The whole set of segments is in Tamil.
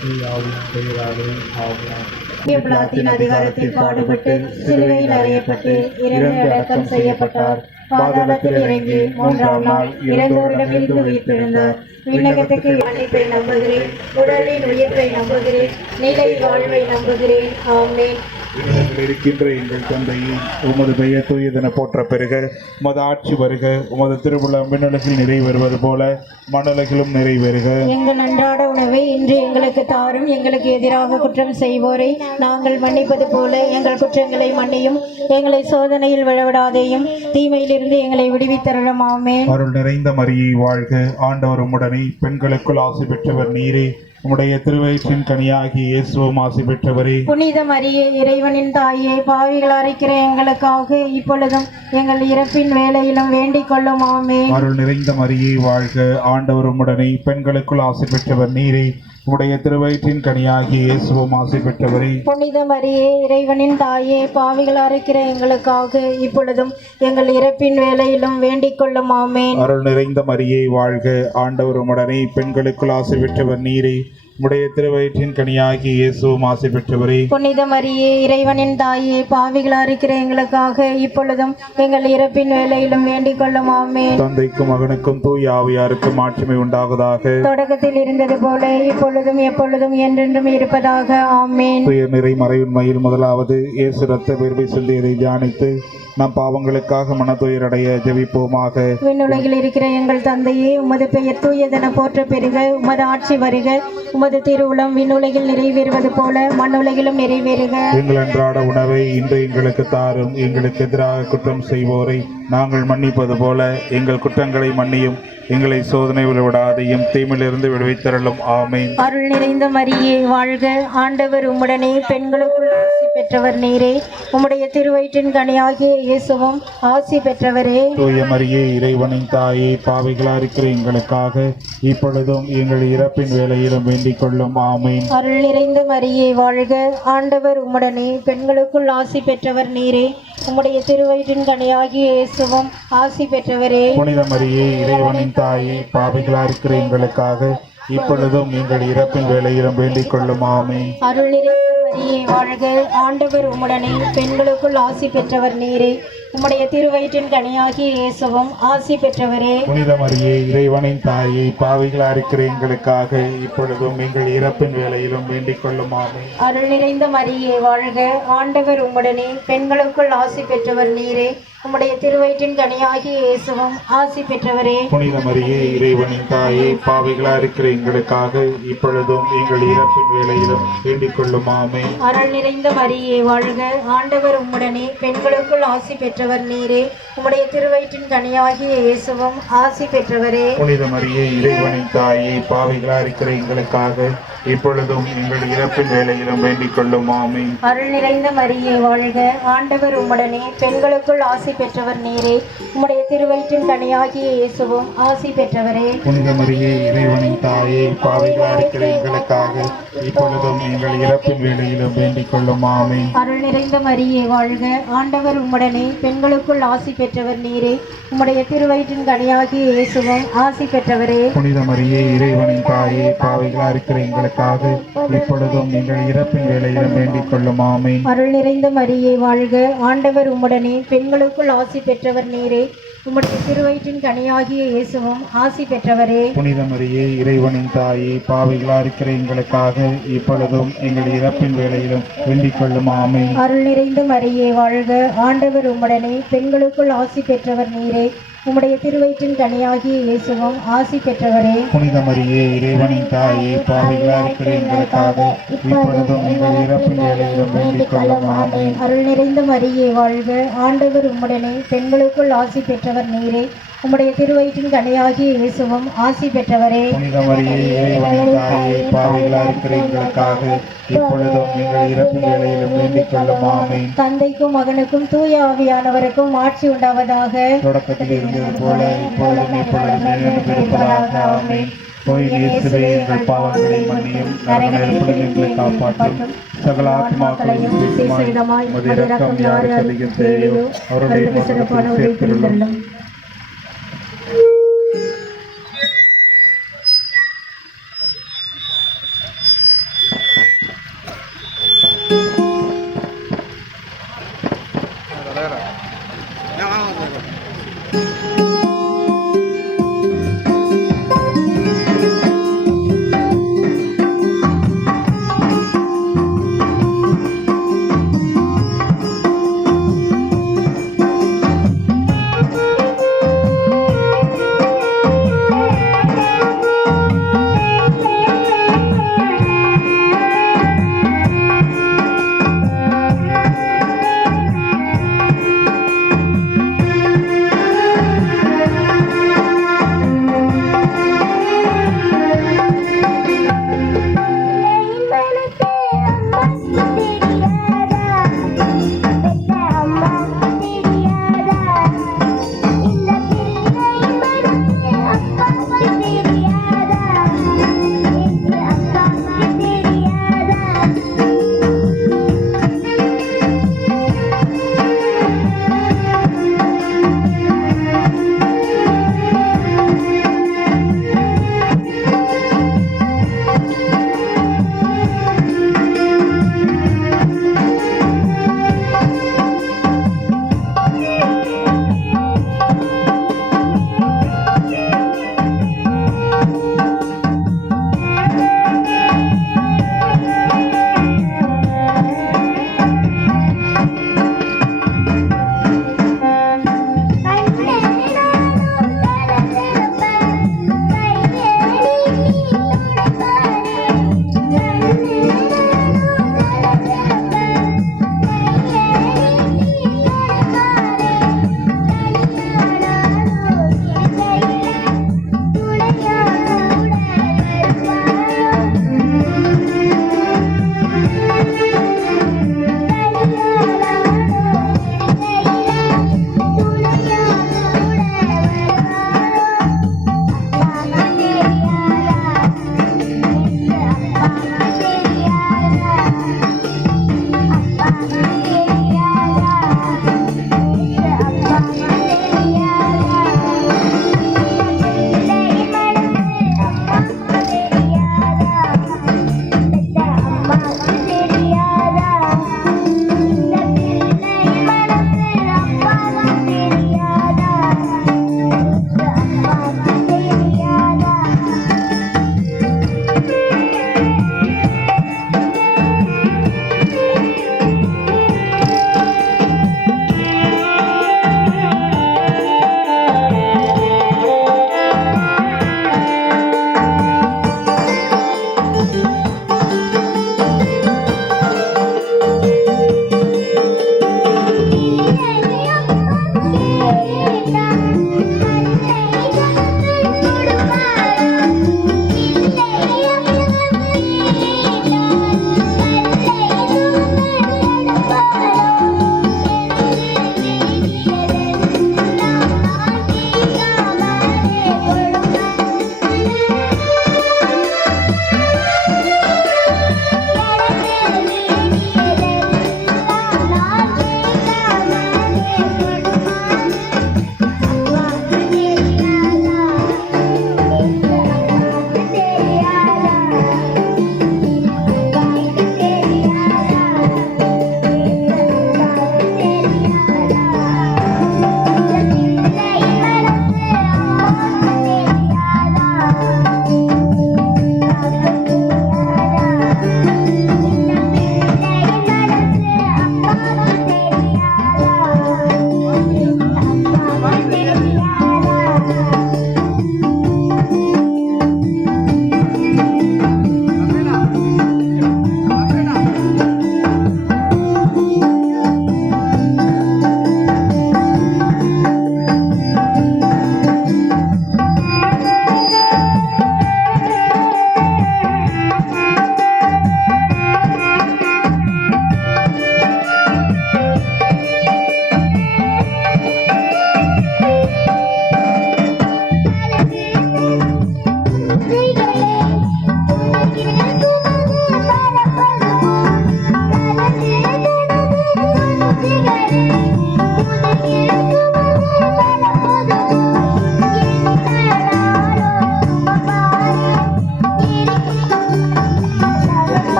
தூயாவின் பெயராலே ஆமென். பிலாத்தின் அதிகாரத்தில் பாடுபட்டு சிலுவையில் அறையப்பட்டு இறந்து அடக்கம் செய்யப்பட்டார். பாதாளத்தில் இறங்கி மூன்றாம் நாள் இறந்தோரிடமிருந்து உயிர்த்தெழுந்தார். விண்ணகத்துக்கு மன்னிப்பை நம்புகிறேன், உடலின் உயிர்ப்பை நம்புகிறேன், நிலை வாழ்வை நம்புகிறேன். ஆமென். இருக்கின்ற எங்கள் தந்தையே, உமது பெயர் தூயதென போற்ற பெறுக. உமது ஆட்சி வருக. உமது திருவுளம் விண்ணுலகில் நிறைவேறுவது போல மண்ணுலகிலும் நிறைவேறுக. எங்கள் அன்றாட உணவை இன்று எங்களுக்கு தாரும். எங்களுக்கு எதிராக குற்றம் செய்வோரை நாங்கள் மன்னிப்பது போல எங்கள் குற்றங்களை மன்னியும். எங்களை சோதனையில் விழவிடாதேயும், தீமையிலிருந்து எங்களை விடுவித்தருளும். ஆமென். அருள் நிறைந்த மரியே வாழ்க. ஆண்டவர் உம்முடனே, பெண்களுக்குள் ஆசி பெற்றவர் நீரே. உம்முடைய திருவயிற்றின் கனியாகி இயேசுவும் ஆசி பெற்றவரே. புனித மரியே, இறைவனின் தாயே, பாவிகளாக இருக்கிற எங்களுக்காக இப்பொழுதும் எங்கள் இறப்பின் வேளையிலும் வேண்டிக் கொள்ளும். ஆமென். அருள் நிறைந்த மரியே வாழ்க. ஆண்டவர் உம்முடனே, பெண்களுக்குள் ஆசி பெற்றவர் நீரே. உம்முடைய திருவயிற்றின் கனியாகி இயேசுவும் ஆசி பெற்றவரே. புனித மரியே, இறைவனின் தாயே, பாவிகளாக இருக்கிற எங்களுக்காக இப்பொழுதும் எங்கள் இறப்பின் வேளையிலும் வேண்டிக் கொள்ளும். ஆமென். அருள் நிறைந்த மரியே வாழ்க. ஆண்டவர் உம்முடனே, பெண்களுக்குள் ஆசி பெற்றவர் நீரே. உம்முடைய திருவயிற்றின் கனியாகி இயேசுவும் ஆசி பெற்றவரே. புனித மரியே, இறைவனின் தாயே, பாவிகளாக இருக்கிற எங்களுக்காக இப்பொழுதும் எங்கள் இறப்பின் வேளையிலும் வேண்டிக் கொள்ளும். ஆமென். தந்தைக்கும் மகனுக்கும் தூய ஆவியாருக்கும் மாட்சிமை உண்டாவதாக. தொடக்கத்தில் இருந்தது போல இப்பொழுதும் எப்பொழுதும் என்றென்றும் இருப்பதாக. ஆமென். தூய நிறை மறையுண்மையில் முதலாவது இயேசு இரத்த விரும்பி சிந்தியதை தியானித்து நம் பாவங்களுக்காக மனதுயரடைய ஜெபிப்போமாக. விண்ணுலகில் இருக்கிற எங்கள் தந்தையே, உமது பெயர் தூயதென போற்ற பெறுக. உமது ஆட்சி வருக. உமது திருவுளம் விண்ணுலகில் நிறைவேறுவது போல மண்ணுலகிலும் நிறைவேறுக. எங்கள் அன்றாட உணவை இன்று எங்களுக்கு தாரும். எங்களுக்கு எதிராக குற்றம் செய்வோரை நாங்கள் மன்னிப்பது போல எங்கள் குற்றங்களை மன்னியும். எங்களை சோதனையில் விடாதையும் தீமையிலிருந்து விடுவித்தருளும். ஆமென். அருள் நிறைந்த மரியே வாழ்க. ஆண்டவர் உம்முடனே, பெண்களுக்குள் ஆசி பெற்றவர் நீரே. உம்முடைய திருவயிற்றின் கனியாகிய இயேசுவும் ஆசி பெற்றவரே. தூய மரியே, இறைவனின் தாயே, பாவிகளாக இருக்கிற எங்களுக்காக இப்பொழுதும் எங்கள் இறப்பின் வேளையிலும் வேண்டிக் கொள்ளும். ஆமென். அருள் நிறைந்த மரியே வாழ்க. ஆண்டவர் உம்முடனே, பெண்களுக்குள் ஆசி பெற்றவர் நீரே. உம்முடைய திருவயிற்றின் கனியாகிய இயேசுவும் ஆசி பெற்றவரே. புனித மரியே, இறைவனின் தாயே, பாவிகளாக இருக்கிற எங்களுக்காக இப்பொழுதும் எங்கள் இறப்பின் வேளையிலும் வேண்டிக் கொள்ளும். ஆமென். அருள் நிறைந்த மரியே வாழ்க. ஆண்டவர் உம்முடனே, பெண்களுக்குள் ஆசி பெற்றவர் நீரே. உம்முடைய திருவயிற்றின் கனியாகிய இயேசுவும் ஆசி பெற்றவரே. புனித மரியே, இறைவனின் தாயே, பாவிகளாக இருக்கிற எங்களுக்காக இப்பொழுதும் எங்கள் இறப்பின் வேளையிலும் வேண்டிக் கொள்ளும். ஆமென். அருள் நிறைந்த மரியே வாழ்க. ஆண்டவர் உம்முடனே, பெண்களுக்குள் ஆசி பெற்றவர் நீரே. உம்முடைய திருவயிற்றின் கனியாகிய இயேசுவும் ஆசி பெற்றவரே. புனித மரியே, இறைவனின் தாயே, பாவிகளாக இருக்கிற எங்களுக்காக இப்பொழுதும் எங்கள் இறப்பின் வேளையிலும் வேண்டிக் கொள்ளும். ஆமென். அருள் நிறைந்த மரியே வாழ்க. ஆண்டவர் உம்முடனே, பெண்களுக்குள் ஆசி பெற்றவர் நீரே. உம்முடைய திருவயிற்றின் கனியாகிய இயேசுவும் ஆசி பெற்றவரே. புனித மரியே, இறைவனின் தாயே, பாவிகளாக இருக்கிற எங்களுக்காக இப்பொழுதும் எங்கள் இறப்பின் வேளையிலும் வேண்டிக் கொள்ளும். ஆமென். அருள் நிறைந்த மரியே வாழ்க. ஆண்டவர் உம்முடனே, பெண்களுக்குள் ஆசி பெற்றவர் நீரே. உம்முடைய திருவயிற்றின் கனியாகிய இயேசுவும் ஆசி பெற்றவரே. புனித மரியே, இறைவனின் தாயே, பாவிகளாக இருக்கிற எங்களுக்காக இப்பொழுதும் எங்கள் இறப்பின் வேளையிலும் வேண்டிக் கொள்ளும். ஆமென். அருள் நிறைந்த மரியே வாழ்க. ஆண்டவர் உம்முடனே, பெண்களுக்குள் ஆசி பெற்றவர் நீரே. உம்முடைய திருவயிற்றின் கனியாகிய இயேசுவும் ஆசி பெற்றவரே. புனித மரியே, இறைவனின் தாயே, பாவிகளாக இருக்கிற எங்களுக்காக இப்பொழுதும் எங்கள் இறப்பின் வேளையிலும் வேண்டிக் கொள்ளும். ஆமென். அருள் நிறைந்த மரியே வாழ்க. ஆண்டவர் உம்முடனே, பெண்களுக்குள் ஆசி பெற்றவர் நீரே. உம்முடைய திருவயிற்றின் கனியாகிய இயேசுவும் ஆசி பெற்றவரே. புனித மரியே, இறைவனின் தாயே, பாவிகளாக இருக்கிற எங்களுக்காக இப்பொழுதும் எங்கள் இறப்பின் வேளையிலும் வேண்டிக் கொள்ளும். ஆமென். அருள் நிறைந்த மரியே வாழ்க. ஆண்டவர் உம்முடனே, பெண்களுக்குள் ஆசி பெற்றவர் நீரே. உம்முடைய திருவயிற்றின் கனியாகிய இயேசுவும் ஆசி பெற்றவரே. புனித மரியே, இறைவனின் தாயே, பாவிகளாக இருக்கிற எங்களுக்காக இப்பொழுதும் எங்கள் இறப்பின் வேளையிலும் வேண்டிக் கொள்ளும். ஆமென். அருள் நிறைந்த மரியே வாழ்க. ஆண்டவர் உம்முடனே, பெண்களுக்குள் ஆசி பெற்றவர் நீரே. உம்முடைய திருவயிற்றின் கனியாகிய இயேசுவும் ஆசி பெற்றவரே. புனித மரியே, இறைவனின் தாயே, பாவிகளாக இருக்கிற எங்களுக்காக இப்பொழுதும் எங்கள் இறப்பின் வேளையிலும் வேண்டிக் கொள்ளும். ஆமென். தந்தைக்கும் மகனுக்கும் தூய ஆவியானவருக்கும் ஆட்சி உண்டாவதாக. தொடக்கத்தில் இருந்தது போல இப்பொழுதும் எப்பொழுதும் என்றும் இருப்பதாக. ஆமென். இயேசுவே, எங்கள் பாவங்களை மன்னியும், நரகத்திலிருந்து எங்களை காப்பாற்றும், சகல ஆத்மாக்களையும் விசேஷமாய் உமது இரக்கம் யாருக்கு அதிகம் தேவையோ அவருடைய சிறப்பான சேர்த்திருந்தள்ளும்.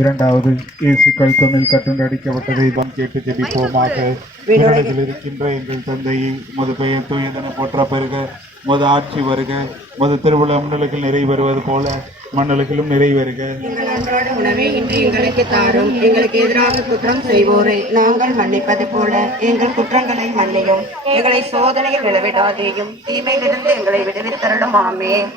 இரண்டாவது இயேசு கழுத்தமில் கட்டுண்டு அடிக்கப்பட்டதை தான் கேட்டு ஜெபிப்போமாக. விண்ணுலகில் இருக்கின்ற எங்கள் தந்தையை உமது பெயர் தூயதென போற்ற பெறுக. உமது ஆட்சி வருக. உமது திருவிழா மண்ணுலகில் நிறைவேறுவது போல மண்ணுலகிலும் நிறைவேறுக. எங்கள் அன்றாட உணவை இன்று எங்களுக்கு தாரும். எங்களுக்கு எதிராக குற்றம் செய்வோரை நாங்கள் மன்னிப்பது போல எங்கள் குற்றங்களை மன்னியும். எங்களை சோதனையில் விளைவிடாதேயும் தீமையிலிருந்து எங்களை விடுவித்தருளும். ஆமென்.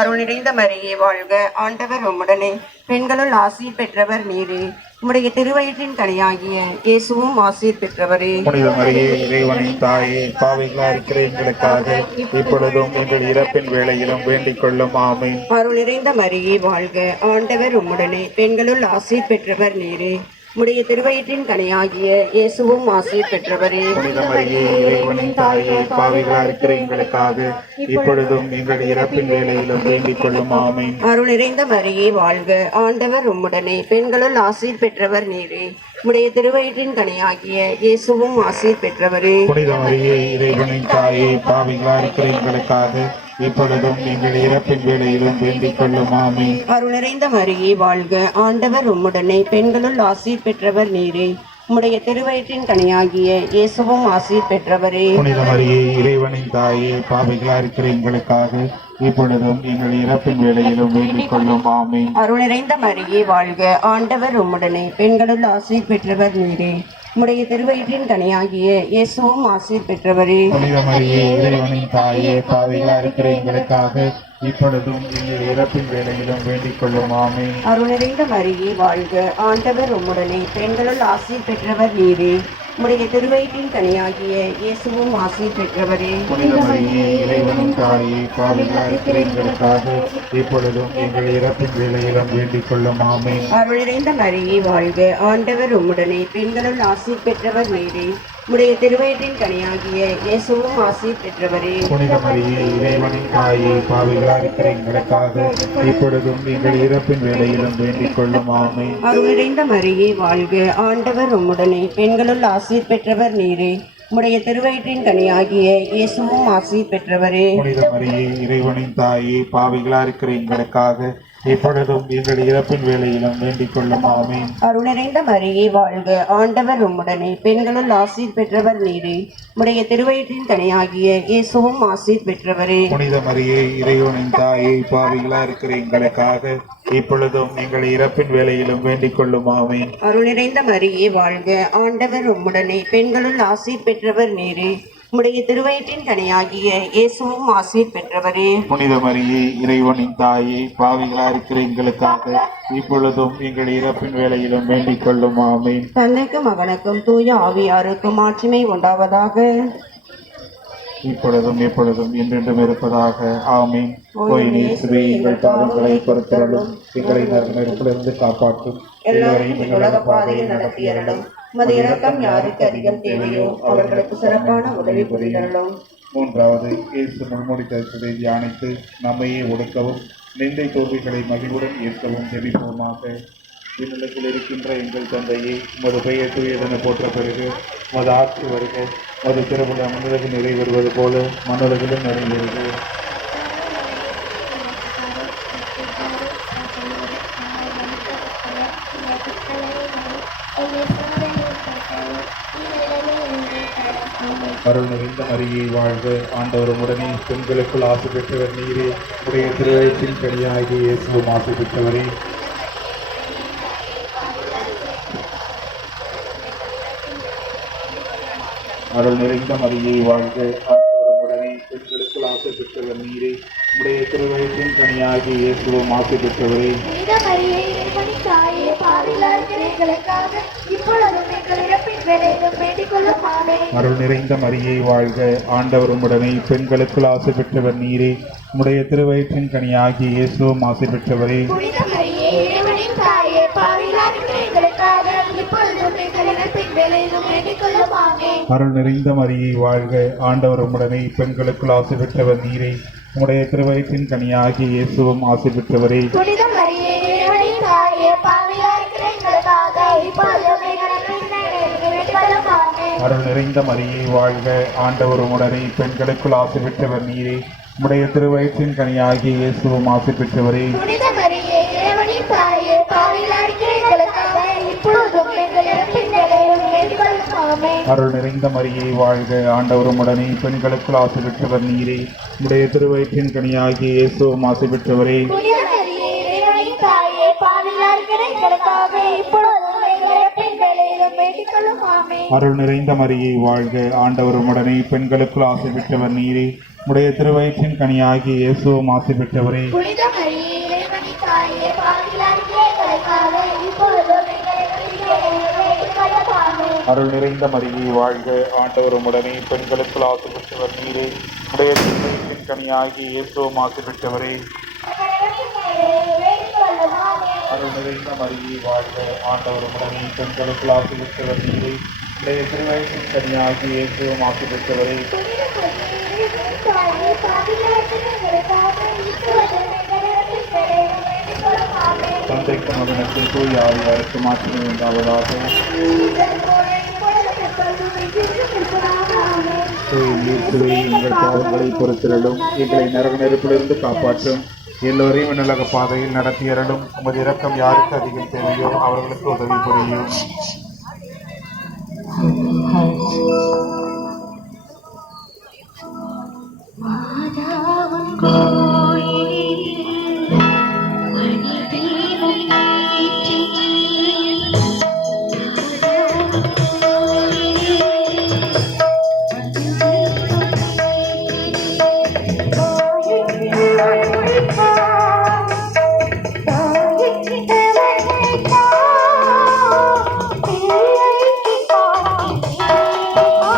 அருள் நிறைந்த மரியே வாழ்க, ஆண்டவர் உம்முடனே, பெண்களுள் ஆசீர் பெற்றவர் நீரே. உம்முடைய திருவயிற்றின் கனியாகிய இயேசுவும் ஆசீர் பெற்றவரே. புனித மரியே, இறைவனின் தாயே, பாவிகளா இருக்கிற எங்களுக்காக இப்பொழுதும் எங்கள் இறப்பின் வேளையிலும் வேண்டிக் கொள்ளும். ஆமென். அருள் நிறைந்த மரியே வாழ்க, ஆண்டவர் உம்முடனே, பெண்களுள் ஆசீர் பெற்றவர் நீரே. உம்முடைய திருவயிற்றின் கனியாகிய இயேசுவும் ஆசீர் பெற்றவரே. புனித மரியே, இறைவனின் தாயே, பாவிகளா இருக்கிற எங்களுக்காக இப்பொழுதும் எங்கள் இறப்பின் வேளையிலும் வேண்டிக் கொள்ளும். ஆமென். அருள் நிறைந்த மரியே வாழ்க, ஆண்டவர் உம்முடனே, பெண்களுள் ஆசீர் பெற்றவர் நீரே. உம்முடைய திருவயிற்றின் கனியாகிய இயேசுவும் ஆசீர் பெற்றவரே. புனித மரியே, இறைவனின் தாயே, பாவிகளா இருக்கிற எங்களுக்காக இப்பொழுதும் எங்கள் இறப்பின் வேளையிலும் வேண்டிக் கொள்ளும். ஆமென். அருள் நிறைந்த மரியே வாழ்க, ஆண்டவர் உம்முடனே, பெண்களுள் ஆசீர் பெற்றவர் நீரே. உம்முடைய திருவயிற்றின் கனியாகிய இயேசுவும் ஆசீர் பெற்றவரே. புனித மரியே, இறைவனின் தாயே, பாவிகளா இருக்கிற எங்களுக்காக இப்பொழுதும் எங்கள் இறப்பின் வேளையிலும் வேண்டிக் கொள்ளும். ஆமென். அருள் நிறைந்த மரியே வாழ்க, ஆண்டவர் உம்முடனே, பெண்களுள் ஆசீர் பெற்றவர் நீரே. உம்முடைய திருவயிற்றின் கனியாகிய இயேசுவும் ஆசீர் பெற்றவரே. புனித மரியே, இறைவனின் தாயே, பாவிகளா இருக்கிற எங்களுக்காக இப்பொழுதும் எங்கள் இறப்பின் வேளையிலும் வேண்டிக் கொள்ளும். ஆமென். அருள் நிறைந்த மரியே வாழ்க, ஆண்டவர் உம்முடனே, பெண்களுள் ஆசீர் பெற்றவர் நீரே. உம்முடைய திருவயிற்றின் கனியாகிய இயேசுவும் ஆசீர் பெற்றவரே. புனித மரியே, இறைவனின் தாயே, பாவிகளா இருக்கிற எங்களுக்காக இப்பொழுதும் எங்கள் இறப்பின் வேளையிலும் வேண்டிக் கொள்ளும். ஆமென். அருள் நிறைந்த மரியே வாழ்க, ஆண்டவர் உம்முடனே, பெண்களுள் ஆசீர் பெற்றவர் நீரே. உம்முடைய திருவயிற்றின் கனியாகிய இயேசுவும் ஆசீர் பெற்றவரே. புனித மரியே, இறைவனின் தாயே, பாவிகளா இருக்கிற எங்களுக்காக இப்பொழுதும் எங்கள் இறப்பின் வேளையிலும் வேண்டிக் கொள்ளும். ஆமென். அருள் நிறைந்த மரியே வாழ்க, ஆண்டவர் உம்முடனே, பெண்களுள் ஆசீர் பெற்றவர் நீரே. உம்முடைய திருவயிற்றின் கனியாகிய இயேசுவும் ஆசீர் பெற்றவரே. புனித மரியே, இறைவனின் தாயே, பாவிகளா இருக்கிற எங்களுக்காக இப்பொழுதும் எங்கள் இறப்பின் வேளையிலும் வேண்டிக் கொள்ளும். ஆமென். அருள் நிறைந்த மரியே வாழ்க, ஆண்டவர் உம்முடனே, பெண்களுள் ஆசீர் பெற்றவர் நீரே. உம்முடைய திருவயிற்றின் கனியாகிய இயேசுவும் ஆசீர் பெற்றவரே. புனித மரியே, இறைவனின் தாயே, பாவிகளா இருக்கிற எங்களுக்காக இப்பொழுதும் எங்கள் இறப்பின் வேளையிலும் வேண்டிக் கொள்ளும். ஆமென். அருள் நிறைந்த மரியே வாழ்க, ஆண்டவர் உம்முடனே, பெண்களுள் ஆசீர் பெற்றவர் நீரே. உம்முடைய திருவயிற்றின் கனியாகிய இயேசுவும் ஆசீர் பெற்றவரே. புனித மரியே, இறைவனின் தாயே, பாவிகளா இருக்கிற எங்களுக்காக இப்பொழுதும் எங்கள் இறப்பின் வேளையிலும் வேண்டிக் கொள்ளும். ஆமென். தந்தைக்கும் மகனுக்கும் தூய ஆவியாருக்கும் ஆட்சிமை உண்டாவதாக. இப்பொழுதும் எப்பொழுதும் என்றென்றும் இருப்பதாக. ஆமென். கோயில் இயேசுவே, எங்கள் பாவங்களை பொறுத்தருளும், எங்களை நரகத்திலிருந்து காப்பாற்றும், எல்லோரையும் உலக பாதையில் நடத்தியருளும். உமது இரக்கம் யாருக்கு அதிகம் தேவையோ அவர்களுக்கு சிறப்பான உதவி புரிதருளும். மூன்றாவது, இயேசு முன்மொழி தரிசனத்தை தியானித்து நம்மையே ஒடுக்கவும் நிந்தை தோல்விகளை மகிழ்வுடன் ஏற்கவும் ஜெபிப்போமாக. விண்ணுலகில் இருக்கின்ற எங்கள் தந்தையே, உமது பெயர் தூயதென போற்ற பெறுக. உமது ஆட்சி வருக. உமது திருவிழா மண்ணுலகில் நிறைவேறுவது போல மண்ணுலகிலும் நிறைவேறுக. அருள் நிறைந்த மரியே வாழ்க, ஆண்டவர் உடனே, பெண்களுக்குள் ஆசை பெற்றவர் நீரே. உடைய திருவயிற்றின் கனியாகிய இயேசுவும் ஆசை பெற்றவரே. அருள் நிறைந்த மரியே வாழ்க, ஆண்டவர் உடனே, பெண்களுக்குள் ஆசை பெற்றவர் நீரே. உடைய திருவயிற்றின் கனியாகிய இயேசுவும் ஆசை பெற்றவரே. புனித மரியே, இறைவனின் தாயே, பாவிகளா இருக்கிற எங்களுக்காக இப்பொழுதும் எங்கள் இறப்பின் வேளையிலும் வேண்டிக் கொள்ளும். ஆமென். அருள் நிறைந்த மரியே வாழ்க, ஆண்டவர் உடனே, பெண்களுக்குள் ஆசை பெற்றவர் நீரே. உடைய திருவயிற்றின் கனியாகிய இயேசுவும் ஆசை பெற்றவரே. புனித மரியே, இறைவனின் தாயே, பாவிகளா இருக்கிற எங்களுக்காக இப்பொழுதும் எங்கள் இறப்பின் வேளையிலும் வேண்டிக் கொள்ளும். ஆமென். அருள் நிறைந்த மரியே வாழ்க, ஆண்டவர் உடனே, பெண்களுக்குள் ஆசை பெற்றவர் நீரே. உடைய திருவயிற்றின் கனியாகிய இயேசுவும் ஆசை பெற்றவரே. புனித மரியே, இறைவனின் தாயே, பாவிகளா இருக்கிற எங்களுக்காக இப்பொழுதும் எங்கள் இறப்பின் வேளையிலும் வேண்டிக் கொள்ளும். ஆமென். அருள் நிறைந்த மரியே வாழ்க, ஆண்டவர் உடனே, பெண்களுக்குள் ஆசை பெற்றவர் நீரே. உடைய திருவயிற்றின் கனியாகிய இயேசுவும் ஆசை பெற்றவரே. புனித மரியே, இறைவனின் தாயே, பாவிகளா இருக்கிற எங்களுக்காக அருள் நிறைந்த மரியே வாழ்க, ஆண்டவரும் உடனே பெண்களுக்குள் ஆசை பெற்றவர் நீரே. உடைய திருவயிற்றின் கனியாகிய இயேசுவும் ஆசை பெற்றவரே. புனித மரியே, இறைவனின் தாயே, பாவிகளாகிய எங்களுக்காக இப்பொழுதும் எங்கள் இறப்பின் வேளையிலும் வேண்டிக் கொள்ளும். ஆமென். அருள் நிறைந்த மரியே வாழ்க, ஆண்டவரும் உடனே பெண்களுக்குள் ஆசை பெற்றவர் நீரே. உடைய திருவயிற்றின் கனியாகிய இயேசுவும் ஆசை பெற்றவரே. புனித மரியே, இறைவனின் தாயே, பாவிகளாகிய எங்களுக்காக இப்பொழுதும் எங்கள் இறப்பின் வேளையிலும் வேண்டிக் கொள்ளும். ஆமென். அருள் நிறைந்த மரியே வாழ்க, ஆண்டவரும் உடனே பெண்களுக்குள் ஆசை பெற்றவர் நீரே. உடைய திருவயிற்றின் கனியாகிய இயேசுவும் ஆசை பெற்றவரே. அருள் நிறைந்த மரியே வாழ்க, ஆண்டவரும் உடனே பெண்களுக்குள் ஆசை பெற்றவர் நீரே. உடைய திருவயிற்றின் கனியாகிய இயேசுவும் ஆசை பெற்றவரே. தந்தைக்கும் மகனுக்கும் தூய ஆவியாருக்கும் மாற்றமே உண்டாவதாக. இயேசுவே, எங்கள் பாவங்களை பொறுத்திரலும், எங்களை நரக நெருப்பிலிருந்து காப்பாற்றும், எல்லோரையும் விண்ணலக பாதையில் நடத்தியறலும். உமது இரக்கம் யாருக்கு அதிகம் தேவையோ அவர்களுக்கு உதவி புரியும். Oh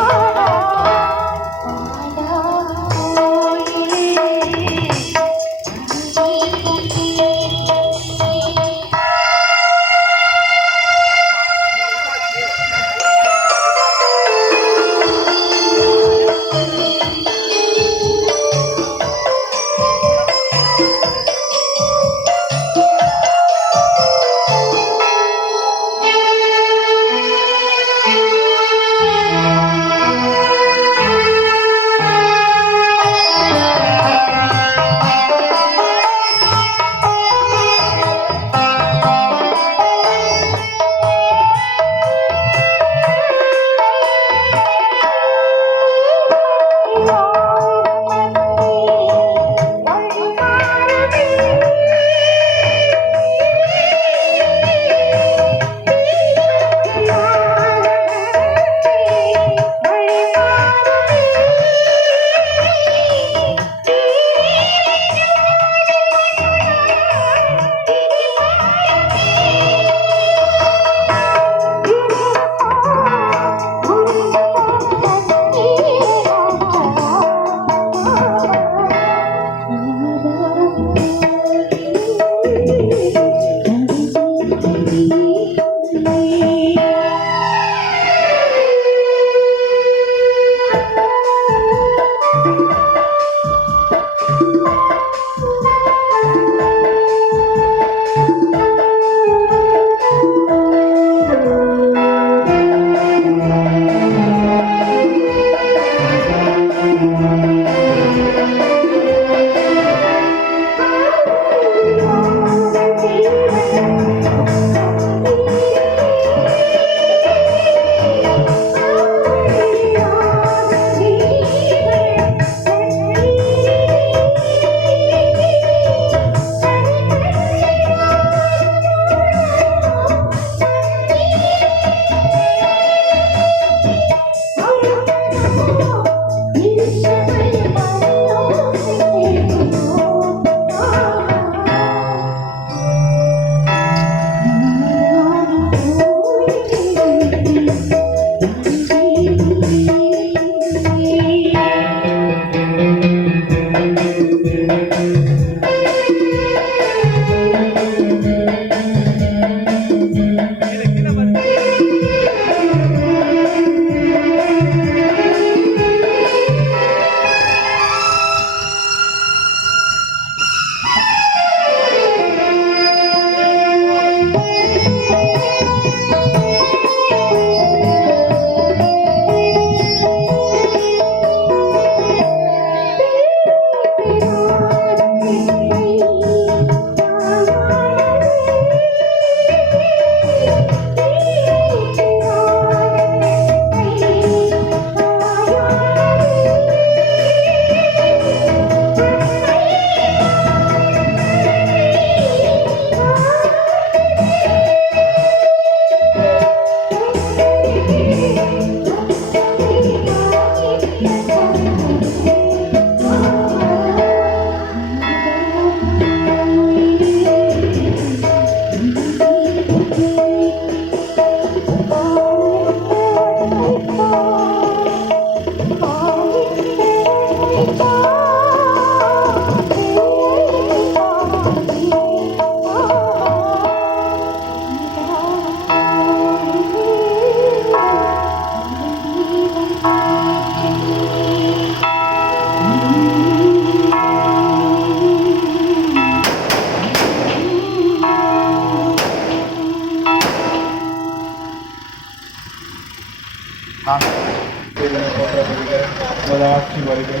உமது ஆட்சி வருக,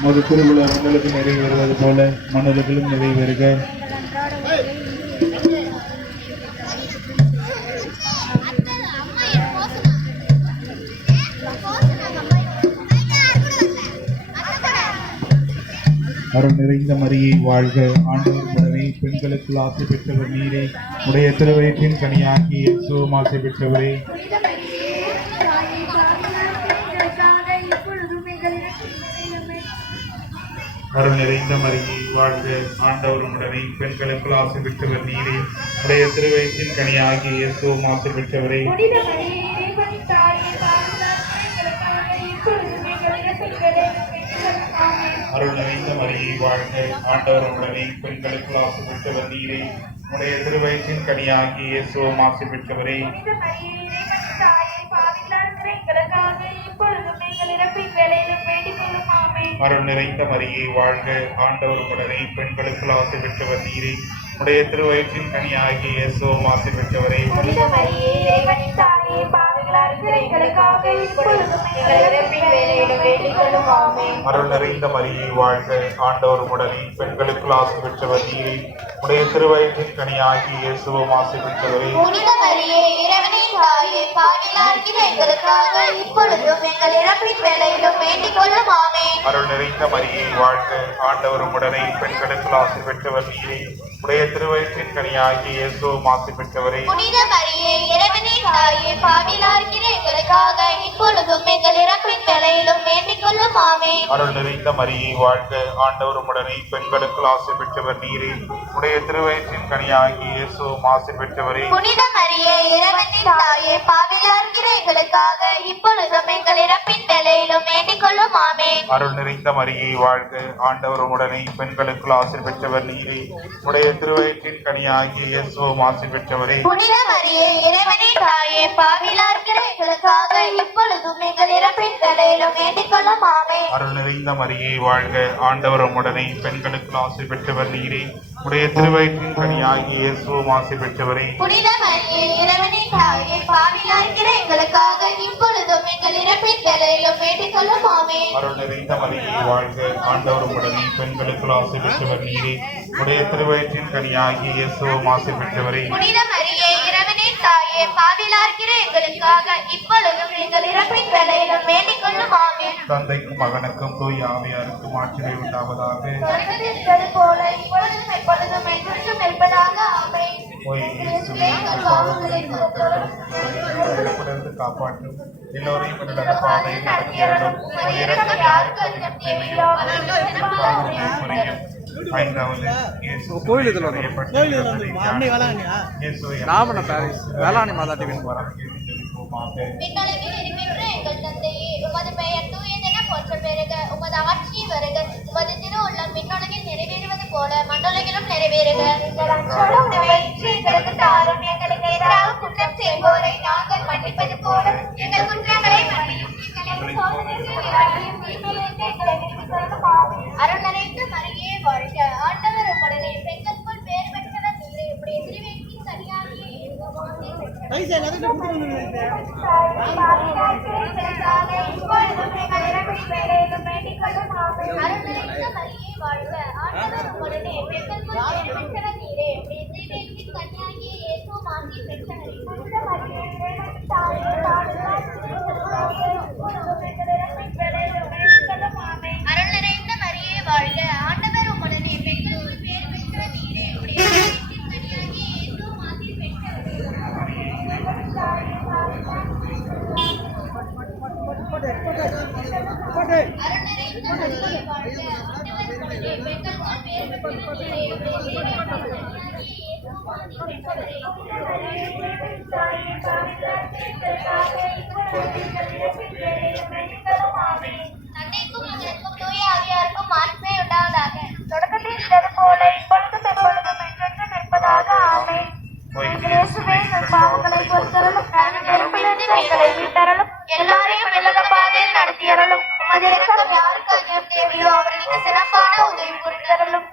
உமது திருவிழா உங்களுக்கு நிறைவேறுவது போல மண்ணுலகிலும் நிறைவேறுக. அருள் நிறைந்த மரியை வாழ்க, ஆண்டவர் உடனே பெண்களுக்குள் ஆசை பெற்றவர் நீரே, உடைய திருவயிற்றின் கனியாகி இயேசுவும் ஆசை பெற்றவரே. அருள் நிறைந்த மரியை வாழ்க, ஆண்டவர் உடனே பெண்களுக்குள் ஆசை பெற்றவர் நீரே, உடைய திருவயிற்றின் கனியாகி இயேசுவும் ஆசை பெற்றவரே. அருள் நிறைந்த மரியை வாழ்க, ஆண்டவர் உடனே பெண்களுக்குள் ஆசை பெற்றவர் நீரே, உடைய திருவயிற்றின் கனியாகி இயேசுவும் ஆசை பெற்றவரே. அருள் நிறைந்த மரியை வாழ்க, ஆண்டவர் உடனே பெண்களுக்குள் ஆசை பெற்றவர் நீரே, உடைய திருவயிற்றின் கனியாகி இயேசுவும் ஆசை பெற்றவரே. அருள் நிறைந்த மரியை வாழ்க, ஆண்டவர் உடனே பெண்களுக்குள் ஆசை பெற்றவர் நீரே, உடைய திருவயிற்றின் கனியாகி இயேசுவும் ஆசை பெற்றவரே. அருள் நிறைந்த மரியை வாழ்க, ஆண்டவர் உடனே பெண்களுக்குள் ஆசை பெற்றவர் நீரே, உடைய திருவயிற்றின் கனியாகி இயேசுவும் ஆசை பெற்றவரே. அருள் நிறைந்த மரியை வாழ்க, ஆண்டவர் உடனே பெண்களுக்குள் ஆசை பெற்றவர் நீரே, உடைய திருவயிற்றின் கனியாகி இயேசுவும் ஆசை பெற்றவரே. அருள் நிறைந்த மரியை வாழ்க, ஆண்டவர் உடனே பெண்களுக்குள் ஆசை பெற்றவர் நீரே, உடைய திருவயிற்றின் கனியாகி இயேசுவும் ஆசை பெற்றவரே. அருள் நிறைந்த மரியை வாழ்க, ஆண்டவர் உடனே பெண்களுக்குள் ஆசை பெற்றவர் நீரே, உடைய திருவயிற்றின் கனியாகி இயேசுவும் ஆசை பெற்றவரே. அருள் நிறைந்த மரியை வாழ்க, ஆண்டவர் உடனே பெண்களுக்குள் ஆசை பெற்றவர் நீரே, உடைய திருவயிற்றின் கனியாகி இயேசுவும் ஆசை பெற்றவரே. தந்தைக்கும் மகனுக்கும் தூய ஆவியாருக்கும் ஆட்சியை உண்டாவதாக. காப்பாற்றும் எல்லோரையும் நல்ல பாதையில் நடத்தியவர்களும் ஐந்தாவது கோயில் ராமன பாரிஸ் வேளாண் மாதா டிவி நிறைவேறுவது போல மண்ணுலகிலும் நிறைவேறுக. எங்களுக்கு தாரும், எங்களுக்கு எதிராக குற்றம் செய்வோரை நாங்கள் மன்னிப்பது போல எங்கள் குற்றங்களை மன்னியும். அருள் நிறைந்த மரியே வாழ்க, ஆண்டவர் உம்முடனே பெண்களுக்குள் பேறு பெற்றவர் நீரே, உம்முடைய திருவயிற்றின் கனியாகிய இயேசுவும் ஆசை பெற்றவர். அருள் நிறைந்த மரியே வாழ்க, ஆண்டவர் உம்முடனே பெண்களுக்குள் பேறு பெற்றவர் நீரே, உம்முடைய திருவயிற்றின் கனியாகிய இயேசுவும் ஆசை பெற்றவர். அருள் நிறைந்த மரியே வாழ்க, ஆண்டவர் உம்முடனே பெண்களுக்குள் பேறு பெற்றவர் நீரே, உம்முடைய திருவயிற்றின் கனியாகிய இயேசுவும் ஆசை பெற்றவர். அருள் நிறைந்த மரியே வாழ்க, ஆண்டவர் உம்முடனே பெண்களுக்குள் பேறு பெற்றவர் நீரே, உம்முடைய திருவயிற்றின் கனியாகிய இயேசுவும் ஆசை பெற்றவரே. நடத்தியறலும் உமது இரக்கம் யாருக்காக தேவையோ அவர்களுக்கு சிறப்பான உதவி புரிந்தரலும்.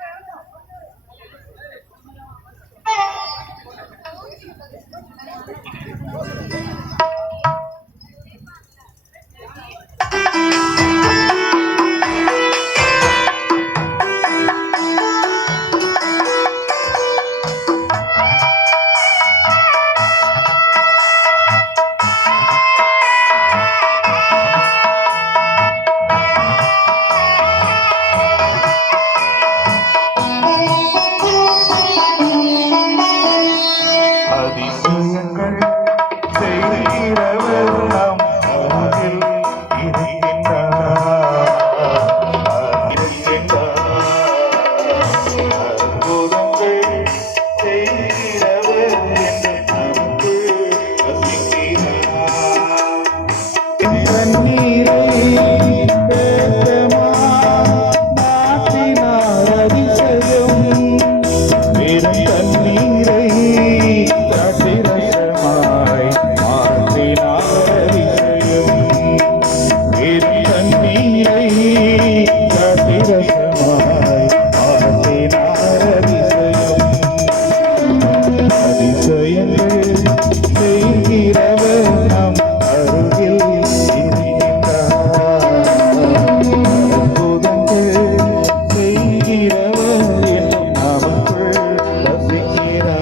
அதிசயங்கள் செய்கிறவர் நம் அருகில் இருக்கின்றார். அற்புதங்கள் செய்கிறவர் என்று நமக்கு வசிக்கிறார். தண்ணீரை பேசமா மாற்றினார் அதிசயம். வெறும் தண்ணீரை திராட்சைரசமாய் மாற்றினார் அதிசயம். வெறும் தண்ணீரை திராட்சைரசமாய் மாற்றினார் அதிசயம். அதிசயங்கள் செய்கிறவர் நம் அருகில் இருக்கின்றார். அற்புதங்கள் செய்கிறவர் என்றும் நமக்குள் வசிக்கிறார்.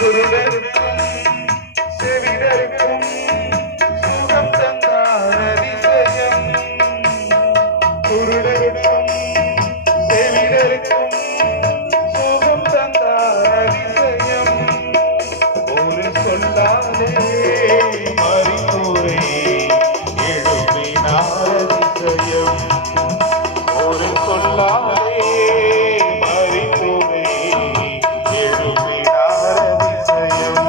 குருடருக்கும் செவிடருக்கும் சுகம் தந்தார் அதிசயம். குருடருக்கும் செவிடருக்கும் சுகம் தந்தார் அதிசயம். ஒரு சொல்லாலே மரித்தோரை எழுப்பினார் அதிசயம். ஒரு சொல்லாலே மரித்தோரை எழுப்பினார் அதிசயம்.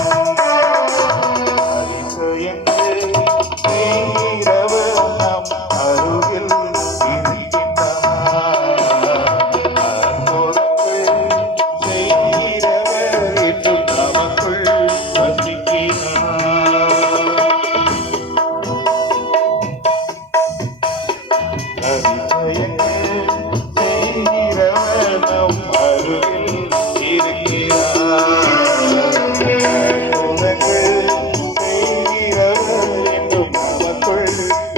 அதிசயங்கள் செய்கிறவர் நம் அருகில் இருக்கின்றார். அற்புதங்கள் செய்கிறவர் என்றும் நமக்குள் வசிக்கிறார். அதிசயங்கள் செய்கிறவர் நம் அருகில் இருக்கிறார். அற்புதங்கள் செய்கிறவர் என்றும் நமக்குள்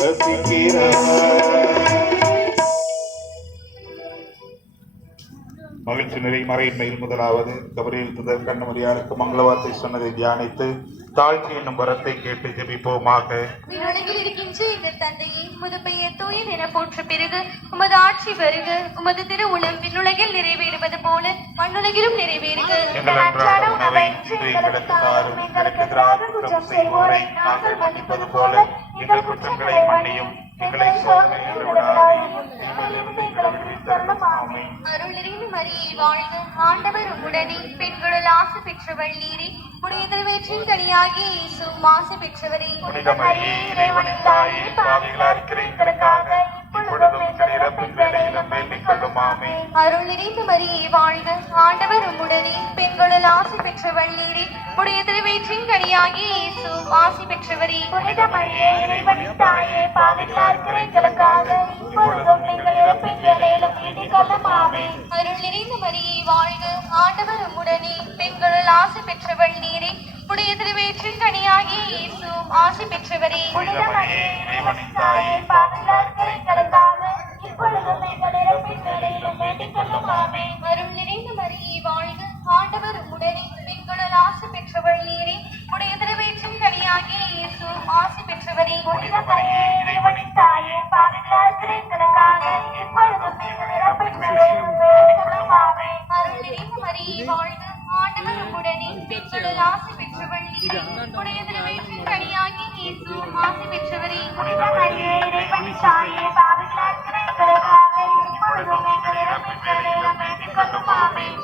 வசிக்கிறார். மகிழ்ச்சி நிறை மறையின்மையில் முதலாவது கபரியேல் தூதர் கன்னிமரியாருக்கு மங்கள வார்த்தை சொன்னதை தியானித்து தாழ்ச்சி என்னும் வரத்தை கேட்டு ஜெபிப்போமாக. விண்ணுலகில் இருக்கின்ற எங்கள் தந்தையே, உமது பெயர் தூயது என போற்ற பிறகு உமது ஆட்சி வருக. உமது திருவுளம் விண்ணுலகில் நிறைவேறுவது போல மண்ணுலகிலும் நிறைவேறுக. எங்கள் அன்றாட உணவை இன்று எங்களுக்கு தாரும். எங்களுக்கு எதிராக குற்றம் செய்வோரை நாங்கள் மன்னிப்பது போல எங்கள் குற்றங்களை மன்னியும். எங்களை சோதனையில் விடாதேயும் தீமையிலிருந்து எங்களை விடுவித்தருளும். ஆமென். அருள் நிறைந்த மரியே வாழ்க, ஆண்டவர் உம்முடனே, பெண்களுள் ஆசி பெற்றவள் நீரே. உடைய திருவயிற்றின் கனியாகிய இயேசு ஆசி பெற்றவரே. புனித மரியே, இறைவனின் தாயே, பாவிகளாய் இருக்கிற எங்களுக்காக நிறைந்த மரியே வாழ்க, ஆண்டவர் உம்முடனே, பெண்களுள் ஆசி பெற்றவள் நீரே, உடைய திருவயிற்றின் கனியாகிய இயேசு ஆசி பெற்றவரே. புனித மரியே, இறைவனின் தாயே, பாவிகளாய் இருக்கிற எங்களுக்காக இப்பொழுதும் எங்கள் இறப்பின் வேளையிலும் வேண்டிக் கொள்ளும். ஆமென். அருள் நிறைந்த மரியே வாழ்க, ஆண்டவர் உம்முடனே, பெண்களுள் ஆசி பெற்றவள் நீரே, உடைய திருவயிற்றின் கனியாகிய இயேசு ஆசி பெற்றவரே. புனித மரியே, இறைவனின் தாயே, பாவிகளாய் இருக்கிற எங்களுக்காக இப்பொழுதும் எங்கள் இறப்பின் வேளையிலும் வேண்டிக் கொள்ளும். ஆமென். அருள் நிறைந்த மரியே வாழ்க, ஆண்டவர் உம்முடனே, பெண்களுள் ஆசி பெற்றவள் நீரே, உடைய திருவயிற்றின் கனியாகிய இயேசு ஆசி பெற்றவரே. புனித மரியே, இறைவனின் தாயே, பாவிகளாய் இருக்கிற எங்களுக்காக இப்பொழுதும் எங்கள் இறப்பின் வேளையிலும் வேண்டிக் கொள்ளும். ஆமென். அருள் நிறைந்த மரியே வாழ்க, ஆண்டவர் உம்முடனே, பெண்களுள் ஆசி பெற்றவள் நீரே, உடைய திருவயிற்றின் கனியாகிய இயேசு ஆசி பெற்றவரே. புனித மரியே, இறைவனின் தாயே, பாவிகளாய் இருக்கிற எங்களுக்காக இப்பொழுதும் எங்கள் இறப்பின் வேளையிலும் வேண்டிக் கொள்ளும். ஆமென்.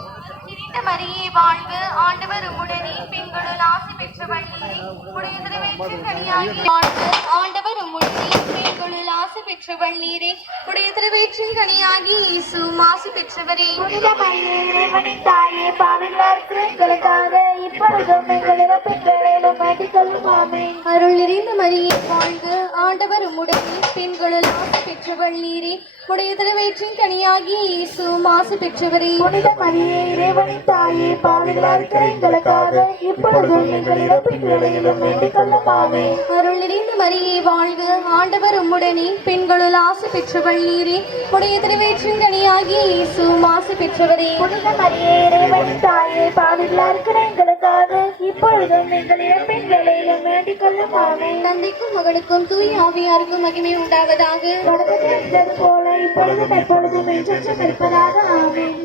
நிறைந்த மரியே வாழ்க, ஆண்டவர் உம்முடனே, பெண்களுள் ஆசி பெற்றவள் நீரே, உடைய திருவயிற்றின் கனியாகிய வாழ்க, ஆண்டவர் உம்முடனே, பெண்களுள் ஆசி பெற்றவள் நீரே, உடைய திருவயிற்றின் கனியாகிய இயேசு ஆசி பெற்றவரே. புனித மரியே, இறைவனின் தாயே, பாவிகளாய் இருக்கிற எங்களுக்காக இப்பொழுதும் எங்கள் இறப்பின் வேளையிலும் வேண்டிக் கொள்ளும். ஆமென். அருள் நிறைந்த மரியே வாழ்க, ஆண்டவர் உம்முடனே, பெண்களுள் ஆசி பெற்றவள் நீரே, உடைய திருவயிற்றின் கனியாகிய இயேசு ஆசி பெற்றவரே. புனித மரியே, இறைவனின் தாயே, பாவிகளாய் இருக்கிற எங்களுக்காக இப்பொழுதும் எங்கள் இறப்பின் வேளையிலும் வேண்டிக் கொள்ளும். ஆமென். அருள் நிறைந்த மரியே வாழ்க, ஆண்டவர் உம்முடனே, பெண்களுள் ஆசி பெற்றவள் நீரே, உடைய திருவயிற்றின் கனியாகிய இயேசு ஆசி பெற்றவரே. புனித மரியே, இறைவனின் தாயே, பாவிகளாய் இருக்கிற எங்களுக்காக இப்பொழுதும் எங்கள் இறப்பின் வேளையிலும் வேண்டிக் கொள்ளும். ஆமென். தந்தைக்கும் மகனுக்கும் தூய ஆவியாருக்கும் மகிமை உண்டாவதாக. தொடக்கத்தில் இருந்தது போல இப்பொழுதும் எப்பொழுதும் என்றென்றும் இருப்பதாக. ஆமென்.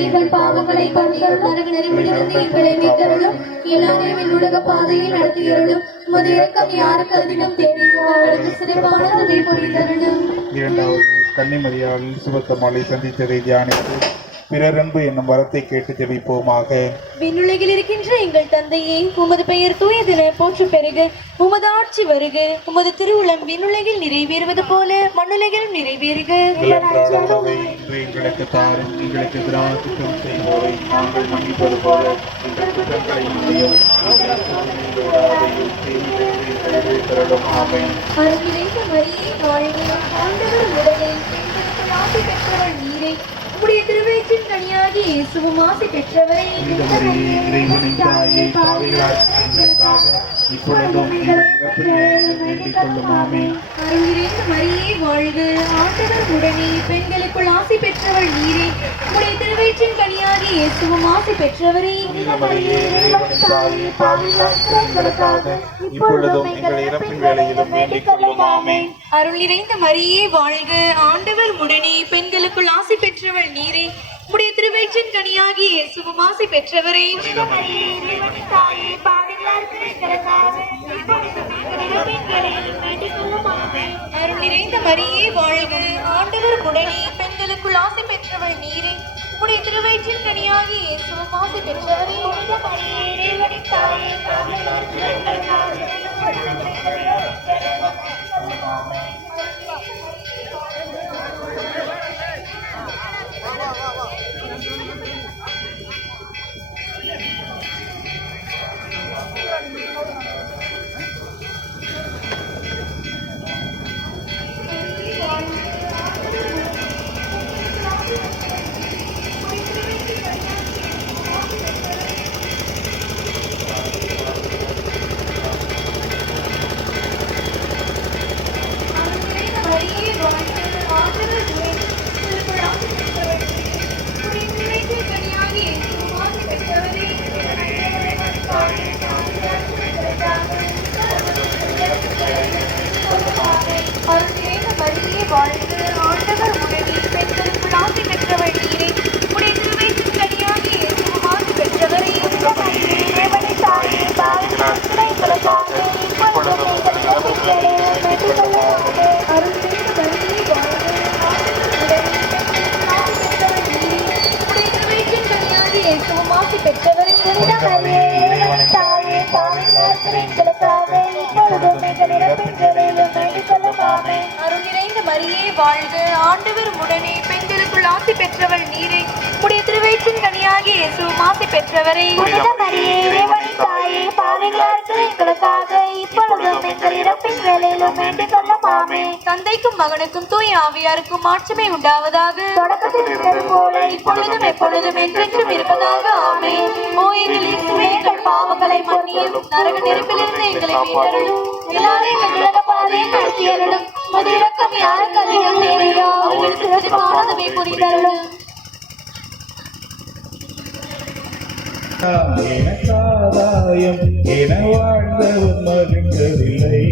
எங்கள் பாவங்களை பணிகள் நரக நெறிமுடிலிருந்து எங்களை மீட்டருளும், எல்லாரையும் என்னுலக பாதையில் நடத்தியருளும், உமது இரக்கம் யாருக்கு அதிகம் தேவையோ அவர்களுக்கு சிறப்பான நன்மை புரிந்தருளும். இரண்டாவது, கன்னிமரியால் சுபத்தமாலை சந்தித்ததை தியானித்து பிறரன்பு என்னும் வரத்தை கேட்டு ஜெபிப்போமாக. விண்ணுலகில் இருக்கின்ற எங்கள் தந்தையே, உமது பெயர் தூயதென போற்று பெருக, உமது ஆட்சி வருக, உமது திருவுளம் விண்ணுலகில் நிறைவேறுவது போல மண்ணுலகிலும் நிறைவேறுக. இன்று எங்களுக்கு தாரும், எங்களுக்கு எதிராக குற்றம் செய்வோரை நாங்கள் மன்னிப்பது போல எங்கள் குற்றங்களை மன்னியும். ஆமென். அருள் நிறைந்த மரியே வாழ்க, ஆண்டவர் உடனே, பெண்களுக்குள் ஆசி பெற்றவள் நீரே, உம்முடைய திருவயிற்றின் கனியாகிய இயேசுவும் ஆசி பெற்றவரே. புனித மரியே, இறைவனின் தாயே, பாவிகளாய் இருக்கிற எங்களுக்காக இப்பொழுதும் எங்கள் இறப்பின் வேளையிலும் வேண்டிக் கொள்ளும். ஆமென். அருள் நிறைந்த மரியே வாழ்க, ஆண்டவர் உடனே, பெண்களுக்குள் ஆசி பெற்றவள் நீரே, உம்முடைய திருவயிற்றின் கனியாகிய இயேசுவும் ஆசி பெற்றவரே. புனித மரியே, இறைவனின் தாயே, பாவிகளாய் இருக்கிற எங்களுக்காக இப்பொழுதும் எங்கள் இறப்பின் வேளையிலும் வேண்டிக் கொள்ளும். ஆமென். அருள் நிறைந்த மரியே வாழ்க, ஆண்டவர் உடனே, பெண்களுக்குள் ஆசி பெற்றவள் நீரே, உம்முடைய திருவயிற்றின் கனியாகிய இயேசுவும் ஆசி பெற்றவரே. புனித மரியே, இறைவனின் தாயே, பாவிகளாய் இருக்கிற எங்களுக்காக இப்பொழுதும் எங்கள் இறப்பின் வேளையிலும் வேண்டிக் கொள்ளும். ஆமென். அருள் நிறைந்த மரியே வாழ்க, ஆண்டவர் உடனே, பெண்களுக்குள் ஆசி பெற்றவள் நீரே, உம்முடைய திருவயிற்றின் கனியாகிய இயேசுவும் ஆசி பெற்றவரே. புனித மரியே, இறைவனின் தாயே, பாவிகளாய் இருக்கிற எங்களுக்காக இப்பொழுதும் எங்கள் இறப்பின் வேளையிலும் வேண்டிக் கொள்ளும். ஆமென். மரியே வாழ்க, ஆண்டவர் உடனே, பெண்களுக்குள் ஆசி பெற்றவள் நீரே, உம்முடைய திருவயிற்றின் கனியாகிய இயேசுவும் ஆசி பெற்றவரே. அருள் நிறைந்த மரியே வாழ்க, ஆண்டவர் உடனே, பெண்களுக்குள் ஆசி பெற்றவள் நீரே, உம்முடைய திருவயிற்றின் கனியாகிய இயேசுவும் ஆசி பெற்றவரே. புனித மரியே, இறைவனின் தாயே, பாவிகளாய் இருக்கிற எங்களுக்காக இப்பொழுதும் எங்கள் இறப்பின் வேளையிலும் வேண்டிக் கொள்ளும். ஆமென். அருள் நிறைந்த மரியே வாழ்க, ஆண்டவர் உடனே, பெண்களுக்குள் ஆசி பெற்றவள் நீரே, உம்முடைய திருவயிற்றின் கனியாகிய இயேசுவும் ஆசி பெற்றவரே. புனித மரியே, இறைவனின் தாயே, பாவிகளாய் இருக்கிற எங்களுக்காக இப்பொழுதும் எங்கள் இறப்பின் வேளையிலும் வேண்டிக் கொள்ளும். ஆமென். அருள் நிறைந்த மரியே வாழ்க, ஆண்டவர் உடனே, பெண்களுக்குள் பெண்களுள் ஆசி பெற்றவள் நீரே. உடைய திருவயிற்றின் கனியாகிய இயேசுவும் ஆசி பெற்றவரே. புனித மரியே, இறைவனின் தாயே, பாவிகளா இருக்கிற எங்களுக்காக இப்பொழுதும் எங்கள் இறப்பின் வேளையிலும் வேண்டிக் கொள்ளும். ஆமென். தந்தைக்கும் மகனுக்கும் தூய ஆவியாருக்கும் மாட்சிமை உண்டாவதாக. தொடக்கத்தில் இருந்தது போல இப்பொழுதும் எப்பொழுதும் என்றென்றும் இருப்பதாக. ஆமென். ஓ எங்கள் இயேசுவே, எங்கள் பாவங்களை மன்னியும், நரக நெருப்பிலிருந்து எங்களை மீட்டருளும், எல்லாரையும் எங்களுடைய பாதையை நடத்தியருளும். உமது இரக்கம் யாருக்கு அதிகம் தேவையோ அவர்களுக்கு சிறப்பானதுமே புரிந்தருளும். எனக்காதாயம் என வாழ்ந்தவன் மகிழ்ந்ததில்லை.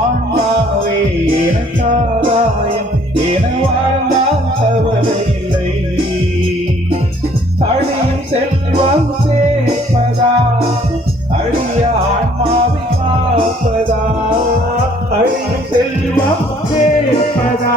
ஆன்மாவே எனக்காதாயம் என வாழ்ந்தால் கவலையில்லை. அழியும் செல்வம் சேர்ப்பதா, அழிய ஆன்மாவை காப்பதா. அழியும் செல்வம் சேர்ப்பதா,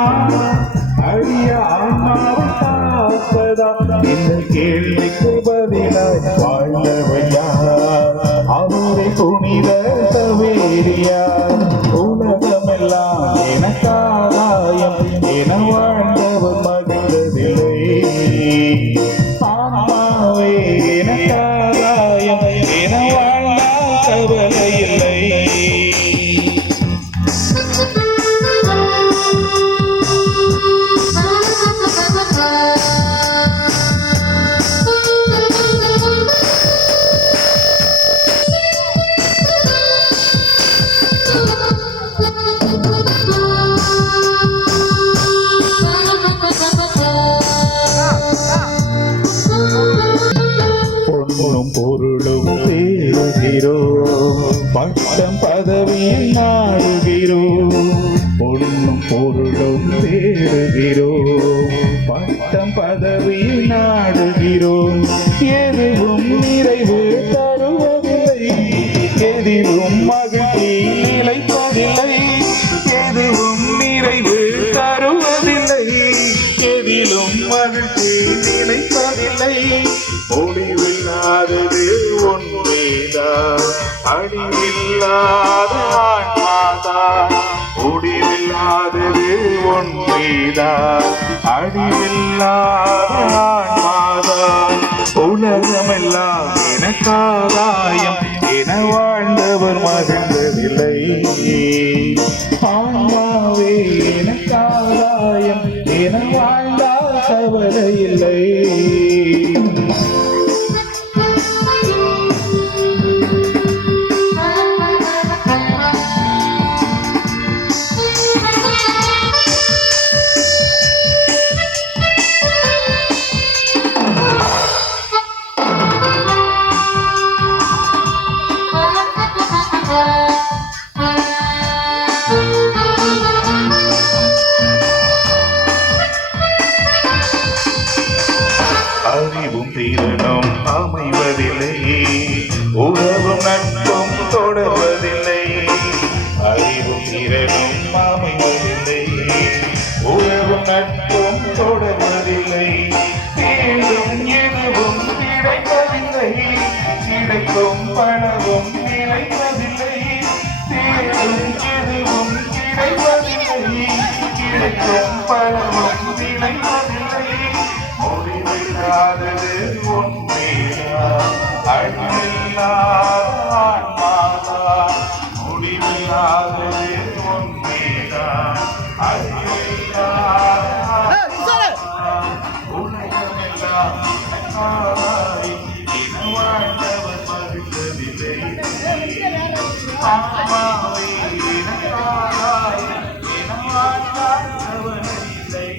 அழிய ஆன்மாவை காப்பதா. இந்த கேள்விக்கு பதிலாய் வாழ்ந்தவர் யார்? அவரை புனித சவேரியார். உலகமெல்லாம் எனக்காதாயம் என வாழ்ந்தவர் மகிழ்ந்ததில்லை. ஆன்மாவே எனக்காதாயம் என வாழ்ந்தால் கவலையில்லை. பொன்னும் பொருளும் தேடுகிறோம், பட்டம் பதவியை நாடுகிறோம். பொன்னும் பொருளும் தேடுகிறோம், பட்டம் பதவியை நாடுகிறோம். எதுவும் நிறைவு தருவதில்லை, எதிலும் மகிழ்ச்சி நிலைப்பதில்லை. எதுவும் நிறைவு தருவதில்லை, எதிலும் மகிழ்ச்சி நிலைப்பதில்லை. முடிவில்லாதது ஒன்றேதான், அடிவில்லாத ஆன்மாதான். முடிவில்லாதது ஒன்றேதான், அடிவில்லாத ஆன்மாதான். உலகமெல்லாம் எனக்காதாயம் என வாழ்ந்தவர் மகிழ்ந்ததில்லை. ஆன்மாவே எனக்காதாயம் என வாழ்ந்தால் கவலையில்லை. அறிவும் திறனும் அமைவதில்லை, உறவும் நட்பும் தொடர்வதில்லை. அறிவும் திறனும் அமைவதில்லை, உறவும் நட்பும் தொடர்வதில்லை. தேடும் எதுவும் கிடைப்பதில்லை, கிடைக்கும் பணமும் நிலைப்பதில்லை. தேடும் எதுவும் கிடைப்பதில்லை, கிடைக்கும் பணமும் நிலைப்பதில்லை. முடிவில்லாதது உண்மைதான், அழிவில்லாத ஆன்மாதான். முடிவில்லாதது உண்மைதான், அழிவில்லாத ஆன்மாதான். உலகமெல்லாம் எனக்காய் என வாழ்ந்தவர் மகிழ்ந்ததில்லை. ஆன்மாவை எனக்காய் என வாழ்ந்தால் கவலையில்லை.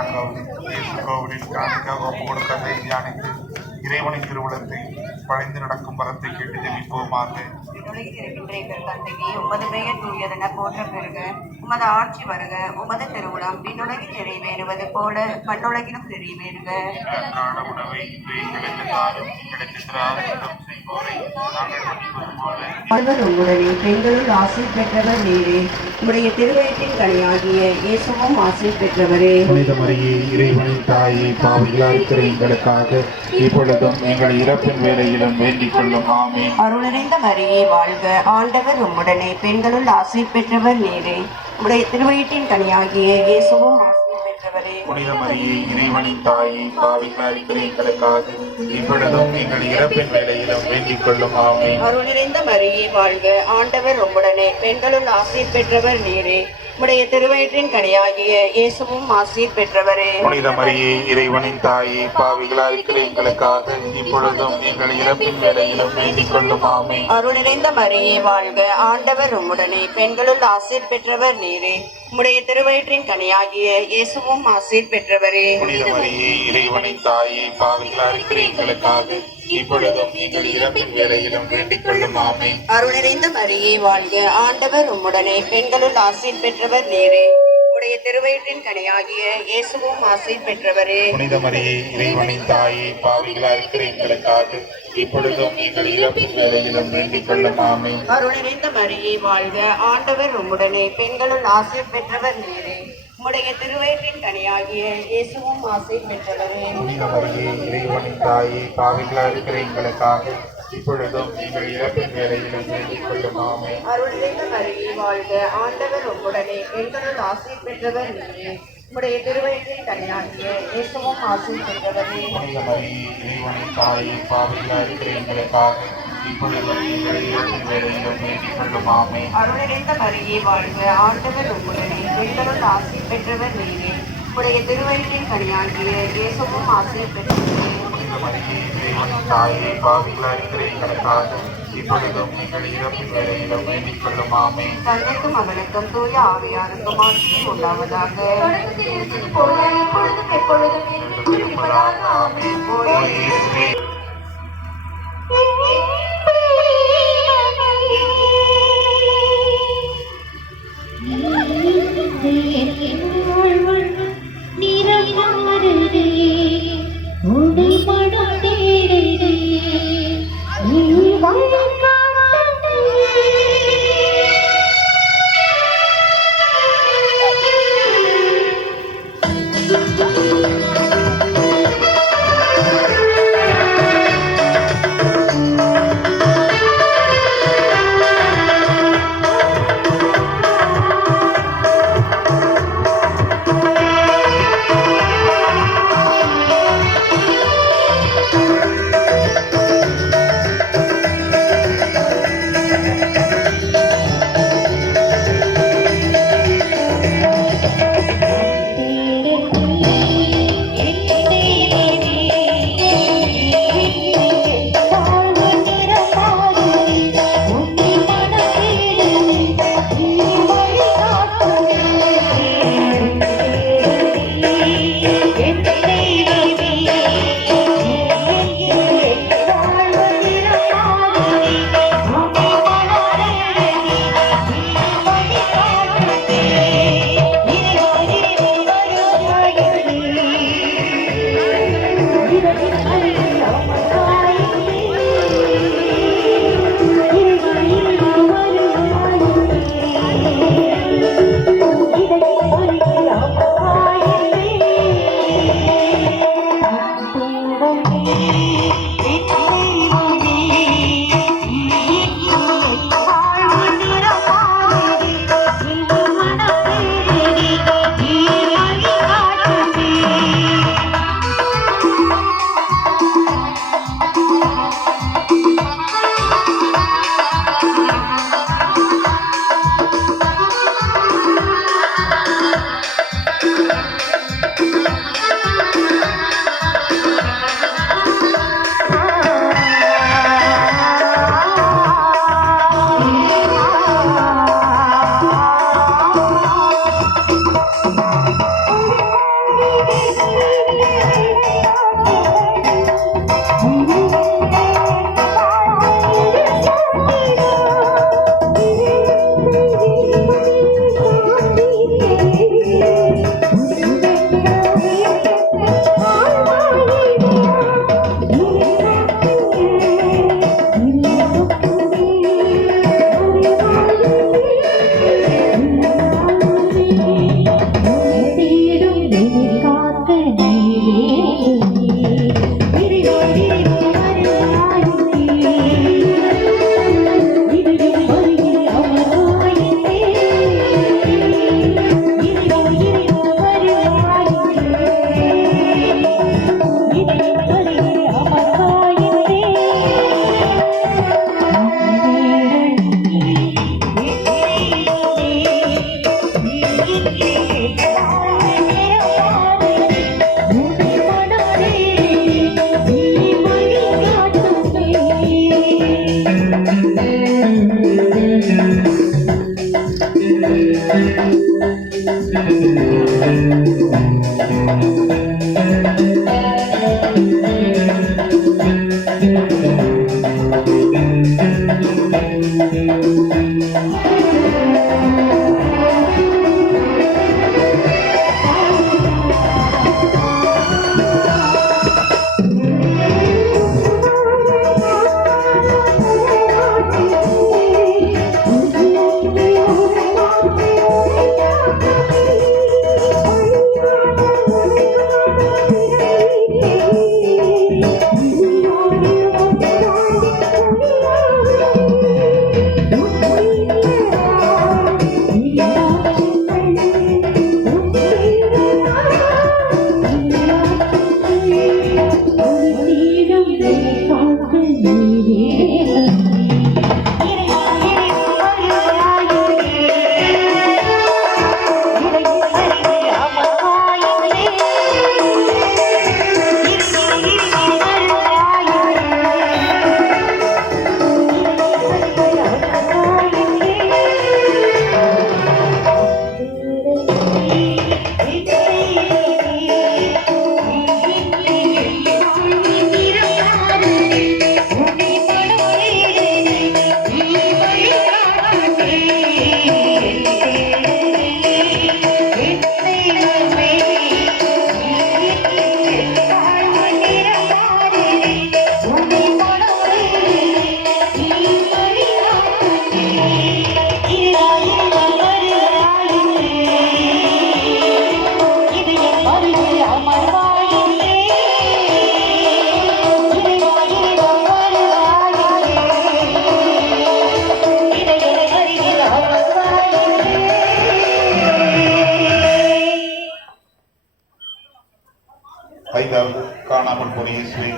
14வது இயேசு கோவிலில் காணிக்க ஒப்பு கொடுக்கதை தியானித்து இறைவனின் திருவுளத்தை பணிந்து நடக்கும் வரத்தை கேட்டு ஜெபிப்போமாக. உலகில் இருக்கின்ற எங்கள் தந்தையே, உமது பெயர் தூயதென போற்ற பெறுக. உமது ஆட்சி வருக. உமது திருவுளம் விண்ணுலகில் நிறைவேறுவது போல மண்ணுலகிலும் நிறைவேறுக. எங்களுக்கான உணவை இன்று எங்களுக்கு தாரும். எங்களுக்கு எதிராக குற்றம் செய்வோரை நாங்கள் மன்னிப்பது போல ஆண்டவர் உம்முடனே, பெண்களுள் ஆசை பெற்றவர் நீரே. உம்முடைய திருவயிற்றின் கனியாகிய இயேசுவும் ஆசை பெற்றவரே. புனித மரியே, இறைவனின் தாயே, பாவிகளாய் இருக்கிற எங்களுக்காக இப்பொழுதும் எங்கள் இறப்பின் வேளையிலும் வேண்டிக் கொள்ளும். ஆமென். அருள் நிறைந்த மரியே வாழ்க. ஆண்டவர் உம்முடனே, பெண்களுள் ஆசை பெற்றவர் நீரே. உம்முடைய திருவயிற்றின் கனியாகிய இயேசுவும் ஆசை பெற்றவரே. புனித மரியே, இறைவனின் தாயே, பாவிகளாய் இருக்கிற எங்களுக்காக இப்பொழுதும் எங்கள் இறப்பின் வேளையிலும் வேண்டிக் கொள்ளும். ஆமென். அருள் நிறைந்த மரியே வாழ்க. ஆண்டவர் உம்முடனே, பெண்களுள் ஆசை பெற்றவர் நீரே. உம்முடைய திருவயிற்றின் கனியாகிய இயேசுவும் ஆசீர் பெற்றவரே. புனித மரியே, இறைவனின் தாயே, பாவிகளாய் இருக்கிற எங்களுக்காக இப்பொழுதும் எங்கள் இறப்பின் வேளையிலும் வேண்டிக் கொள்ளும். ஆமென். அருள் நிறைந்த மரியே வாழ்க. ஆண்டவர் உம்முடனே, பெண்களுள் ஆசீர் பெற்றவர் நீரே. உம்முடைய திருவயிற்றின் கனியாகிய இயேசுவும் ஆசீர் பெற்றவரே. புனித மரியே, இறைவனின் தாயே, பாவிகளாய் இருக்கிற எங்களுக்காக இப்பொழுதும் எங்கள் இறப்பின் வேளையிலும் வேண்டிக் கொள்ளும். ஆமென். அருள் நிறைந்த மரியே வாழ்க. ஆண்டவர் உம்முடனே, பெண்களுள் ஆசீர் பெற்றவர் நீரே. உம்முடைய திருவயிற்றின் கனியாகிய இயேசுவும் ஆசீர் பெற்றவரே. புனித மரியே, இறைவனின் தாயே, பாவிகளாய் இருக்கிற எங்களுக்காக இப்பொழுதும் எங்கள் இறப்பின் வேளையிலும் வேண்டிக் கொள்ளும். ஆமென். அருள் நிறைந்த மரியே வாழ்க. ஆண்டவர் உம்முடனே, பெண்களுள் ஆசீர் பெற்றவர் நீரே. உம்முடைய திருவயிற்றின் கனியாகிய இயேசுவும் ஆசீர் பெற்றவரே. புனித மரியே, இறைவனின் தாயே, பாவிகளாய் இருக்கிற எங்களுக்காக இப்பொழுதும் எங்கள் இறப்பின் வேளையிலும் வேண்டிக் கொள்ளும். ஆமென். அருள் நிறைந்த மரியே வாழ்க. ஆண்டவர் உம்முடனே, பெண்களுள் ஆசீர் பெற்றவர் நீரே. உம்முடைய திருவயிற்றின் கனியாகிய இயேசுவும் ஆசீர் பெற்றவரே. புனித மரியே, இறைவனின் தாயே, பாவிகளாய் இருக்கிற எங்களுக்காக இப்பொழுதும் எங்கள் இறப்பின் வேளையிலும் வேண்டிக் கொள்ளும். ஆமென். அருள் நிறைந்த மரியே வாழ்க. ஆண்டவர் உம்முடனே, பெண்களுள் ஆசீர் பெற்றவர் நீரே. உம்முடைய திருவயிற்றின் கனியாகிய இயேசுவும் ஆசீர் பெற்றவரே. புனித மரியே, இறைவனின் தாயே, பாவிகளாய் இருக்கிற எங்களுக்காக இப்பொழுதும் எங்கள் இறப்பின் வேளையிலும் வேண்டிக் கொள்ளும். ஆமென். தந்தைக்கும் மகனுக்கும் தூய ஆவியாருக்கும் ஆட்சி உண்டாவதாக. தொடர்ந்து இருந்தது போல இப்பொழுதும் எப்பொழுதும் என்றும் இருப்பதாக. ஆமென். ஓ இயேசுவே,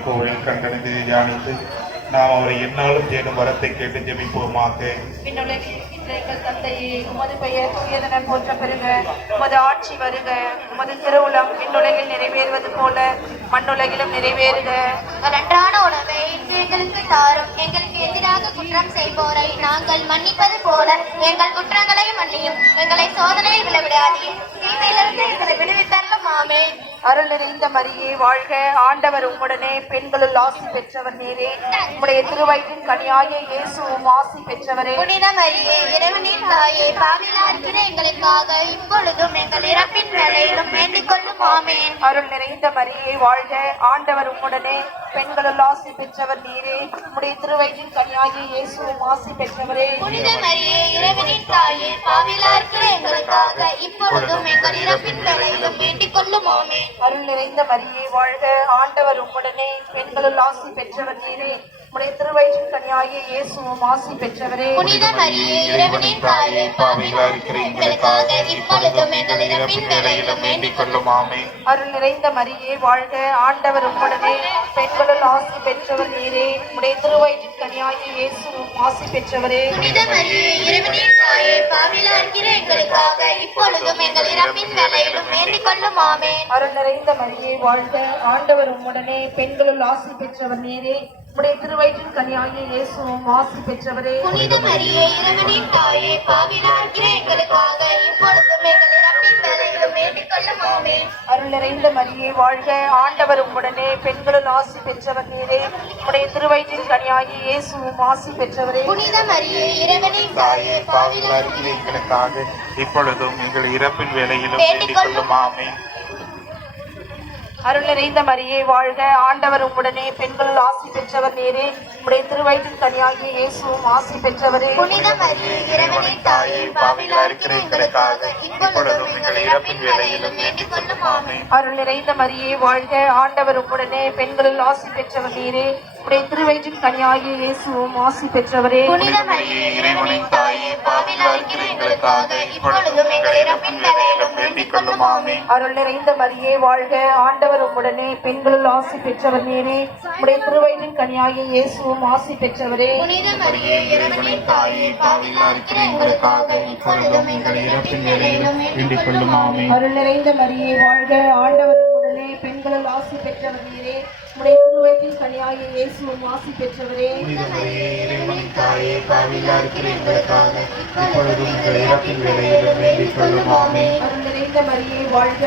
கோவிலில் கண்டறிந்து தியானித்து நாம் அவரை என்னாலும் தேடும் வரத்தை கேட்டு ஜெபிப்போமாக. விண்ணுலகில் இருக்கின்ற எங்கள் தந்தையே, உமது பெயர் தூயதென போற்ற பெறுக. உமது ஆட்சி வருக. உமது திருவுளம் விண்ணுலகில் நிறைவேறுவது போல மண்ணுலகிலும் நிறைவேறுக. அன்றாட உணவை இன்று எங்களுக்கு தாரும். எங்களுக்கு எதிராக குற்றம் செய்வோரை நாங்கள் மன்னிப்பது போல எங்கள் குற்றங்களை மன்னியும். எங்களை சோதனையில் விளைவிடாதீர், தீமையிலிருந்து எங்களை விடுவித்தரலும். ஆமென். அருள் நிறைந்த மரியே வாழ்க. ஆண்டவர் உம்முடனே, பெண்களுள் ஆசி பெற்றவர் நீரே. உம்முடைய திருவயிற்றின் கனியாகிய இயேசுவும் ஆசி பெற்றவரே. புனித மரியே, இறைவனின் தாயே, பாவிலா இருக்கிற எங்களுக்காக இப்பொழுதும் எங்கள் இறப்பின் வேளையிலும் வேண்டிக் கொள்ளும். ஆமென். அருள் நிறைந்த மரியே வாழ்க. ஆண்டவர் உம்முடனே, பெண்களுள் ஆசி பெற்றவர் நீரே. உம்முடைய திருவயிற்றின் கனியாகிய இயேசுவும் ஆசி பெற்றவரே. புனித மரியே, இறைவனின் தாயே, பாவிலா இருக்கிற எங்களுக்காக இப்பொழுதும் எங்கள் இறப்பின் வேளையிலும் வேண்டிக் கொள்ளும். ஆமென். அருள் நிறைந்த மரியே வாழ்க. ஆண்டவர் உம்முடனே, பெண்களுள் ஆசி பெற்றவர் நீரே. உம்முடைய திருவயிற்றின் கனியாகிய இயேசுவும் ஆசி பெற்றவரே. புனித மரியே, இறைவனின் தாயே, பாவிலா இருக்கிற எங்களுக்காக இப்பொழுதும் எங்கள் இறப்பின் வேளையிலும் வேண்டிக் கொள்ளும். ஆமென். அருள் நிறைந்த மரியே வாழ்க. ஆண்டவர் உம்முடனே, பெண்களுள் ஆசி பெற்றவர் நீரே. உம்முடைய திருவயிற்றின் கனியாகிய இயேசுவும் ஆசி பெற்றவரே. புனித மரியே, இறைவனின் தாயே, பாவிலா இருக்கிற எங்களுக்காக இப்பொழுதும் எங்கள் இறப்பின் வேளையிலும் வேண்டிக் கொள்ளும். ஆமென். அருள் நிறைந்த மரியே வாழ்க. ஆண்டவர் உம்முடனே, பெண்களுள் ஆசி பெற்றவர் நீரே. உம்முடைய திருவயிற்றின் கனியாகிய இயேசுவும் ஆசி பெற்றவரே. புனித மரியே, இறைவனின் தாயே, பாவிலா இருக்கிற எங்களுக்காக இப்பொழுதும் எங்கள் இறப்பின் வேளையிலும் வேண்டிக் கொள்ளும். ஆமென். அருள் நிறைந்த மரியே வாழ்க. ஆண்டவர் உம்முடனே, பெண்களுள் ஆசி பெற்றவர் நீரே. உம்முடைய திருவயிற்றின் கனியாகிய இயேசுவும் ஆசி பெற்றவரே. புனித மரியே, இறைவனின் தாயே, பாவிலா இருக்கிற எங்களுக்காக இப்பொழுதும் எங்கள் இறப்பின் வேளையிலும் வேண்டிக் கொள்ளும். ஆமென். அருள் நிறைந்த மரியே வாழ்க. ஆண்டவர் உம்முடனே, பெண்களுள் ஆசி பெற்றவர் நீரே. உம்முடைய திருவயிற்றின் கனியாகிய இயேசுவும் ஆசி பெற்றவரே. புனித மரியே, இறைவனின் தாயே, பாவிலா இருக்கிற எங்களுக்காக இப்பொழுதும் எங்கள் இறப்பின் வேளையிலும் வேண்டிக் கொள்ளும். ஆமென். அருள் நிறைந்த மரியே வாழ்க. ஆண்டவர் உம்முடனே, பெண்களுள் ஆசி பெற்றவர் நீரே. உம்முடைய திருவயிற்றின் கனியாகிய இயேசுவும் ஆசி பெற்றவரே. புனித மரியே, இறைவனின் தாயே, பாவிலா இருக்கிற எங்களுக்காக இப்பொழுதும் எங்கள் இறப்பின் வேளையிலும் வேண்டிக் கொள்ளும். ஆமென். அருள் நிறைந்த மரியே வாழ்க. ஆண்டவர் உம்முடனே, பெண்களுள் ஆசி பெற்றவர் நீரே. உம்முடைய திருவயிற்றின் கனியாகிய இயேசுவும் ஆசி பெற்றவரே. புனித மரியே, இறைவனின் தாயே, பாவிலா இருக்கிற எங்களுக்காக இப்பொழுதும் எங்கள் இறப்பின் வேளையிலும் வேண்டிக் கொள்ளும். ஆமென். அருள் நிறைந்த மரியே வாழ்க. ஆண்டவர் உம்முடனே, பெண்களுள் ஆசி பெற்றவர் நீரே. உம்முடைய திருவயிற்றின் கனியாகிய இயேசுவும் ஆசி பெற்றவரே. புனித மரியே, இறைவனின் தாயே, பாவிலா இருக்கிற எங்களுக்காக இப்பொழுதும் எங்கள் இறப்பின் வேளையிலும் வேண்டிக் கொள்ளும். ஆமென். அருள் நிறைந்த மரியே வாழ்க.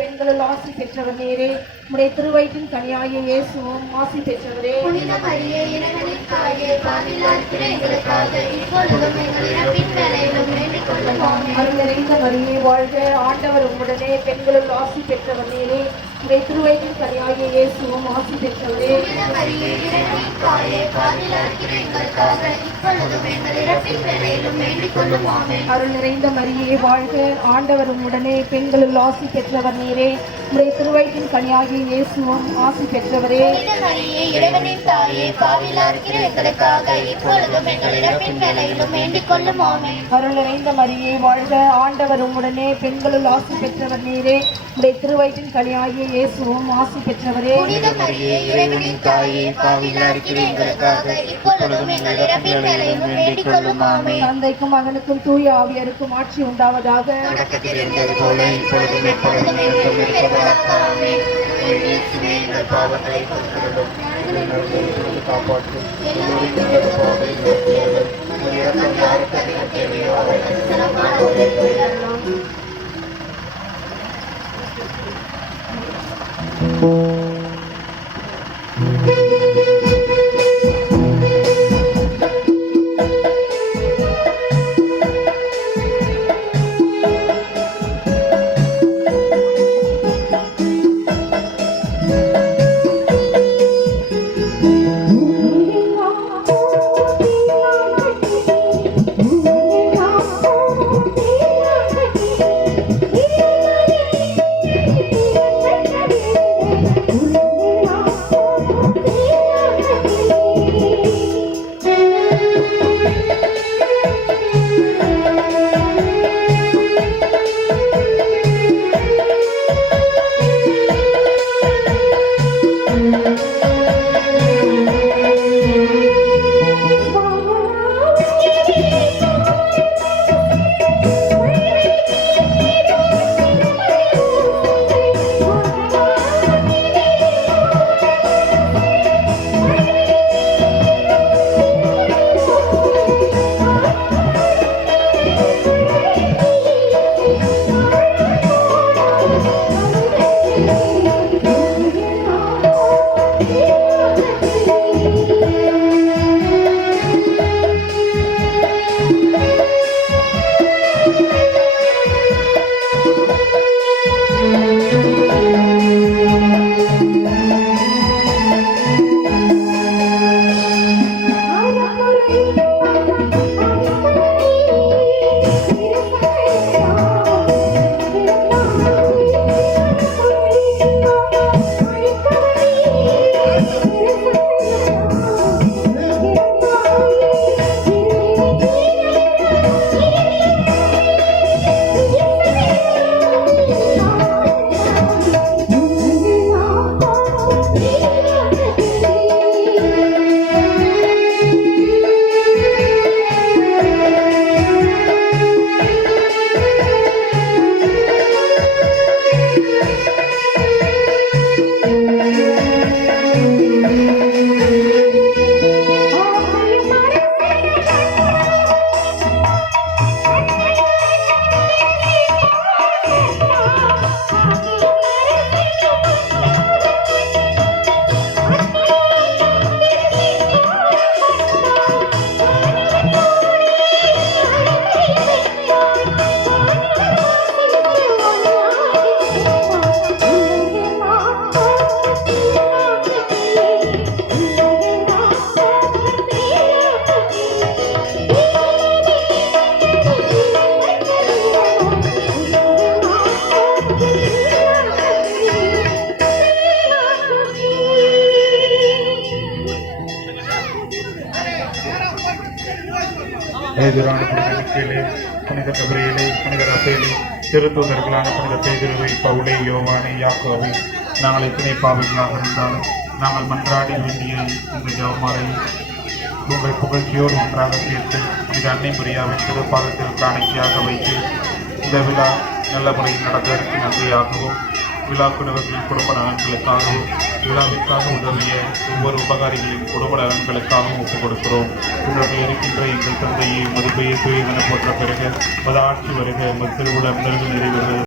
பெண்களுள் ஆசி பெற்றவர் நீரே. உம்முடைய திருவயிற்றின் கனியாகிய இயேசுவும் ஆசி பெற்றவரே. புனித மரியே, இறைவனின் தாயே, பாவிலா இருக்கிற எங்களுக்காக இப்பொழுதும் எங்கள் இறப்பின் வேளையிலும் வேண்டிக் கொள்ளும். ஆமென். அருள் நிறைந்த மரியே வாழ்க. ஆண்டவர் உம்முடனே, பெண்களுள் ஆசி பெற்றவர் நீரே. உம்முடைய திருவயிற்றின் கனியாகிய இயேசுவும் ஆசி பெற்றவரே. புனித மரியே, இறைவனின் தாயே, பாவிலா இருக்கிற எங்களுக்காக இப்பொழுதும் எங்கள் இறப்பின் வேளையிலும் வேண்டிக் கொள்ளும். ஆமென். அருள் நிறைந்த மரியே வாழ்க. ஆண்டவர் உம்முடனே, பெண்களுள் ஆசி பெற்றவர் நீரே. உம்முடைய திருவயிற்றின் கனியாகிய இயேசுவும் ஆசி பெற்றவரே. புனித மரியே, இறைவனின் தாயே, பாவிலா இருக்கிற எங்களுக்காக இப்பொழுதும் எங்கள் இறப்பின் வேளையிலும் வேண்டிக் கொள்ளும். ஆமென். அருள் நிறைந்த மரியே வாழ்க. ஆண்டவர் உம்முடனே, பெண்களுள் ஆசி பெற்றவர் நீரே. உம்முடைய திருவயிற்றின் கனியாகிய இயேசுவும் ஆசி பெற்றவரே. புனித மரியே, இறைவனின் தாயே, பாவிலா இருக்கிற எங்களுக்காக இப்பொழுதும் எங்கள் இறப்பின் வேளையிலும் வேண்டிக் கொள்ளும். ஆமென். தந்தைக்கும் மகனுக்கும் தூய ஆவியருக்கும் ஆட்சி உண்டாவதாக. தொடக்கத்தில் இருந்தது போல இப்பொழுதும் எப்பொழுதும் என்றும் இருப்பதாக. ஆமென். இயேசுவே, எங்கள் பாவங்களை பொறுத்தருளும். காப்பாற்றும் யாருக்கு அதிகம் தேவையோ அவர்களுக்கு சிறப்பான உதவி புரியலாம். Thank you. எதிரான புனித புனித கபரியிலே, புனித ரசேலே, திருத்தூதர்களான புனித பேதுருவை, பவுலை, யோவானை, யாக்கோவை, நாங்கள் எத்தனை பாவிகளாக இருந்தாலும் நாங்கள் மன்றாடி வேண்டிய இந்த ஜெபமாலையை உங்கள் புகழ்ச்சியோடு ஒன்றாக சேர்த்து புனித அன்னை மரியாவின் திருப்பாதத்தில் காணிக்கையாக வைத்து இந்த விழா நல்ல முறையில் நடப்பதற்கு நன்றியாகவும், விழா குழுவர்களின் குடும்ப நலன்களுக்காகவும், விழாவிற்காக உதவிய ஒவ்வொரு உபகாரிகளின் குடும்ப நலன்களுக்காகவும் ஒப்புக் கொடுக்கிறோம். இன்றைக்கு இருக்கின்ற எங்கள் தந்தையை மது பெயர் தூயதென போற்ற பிறகு மது ஆட்சி வருக, திருவிழா நிறைவேறுகிறது.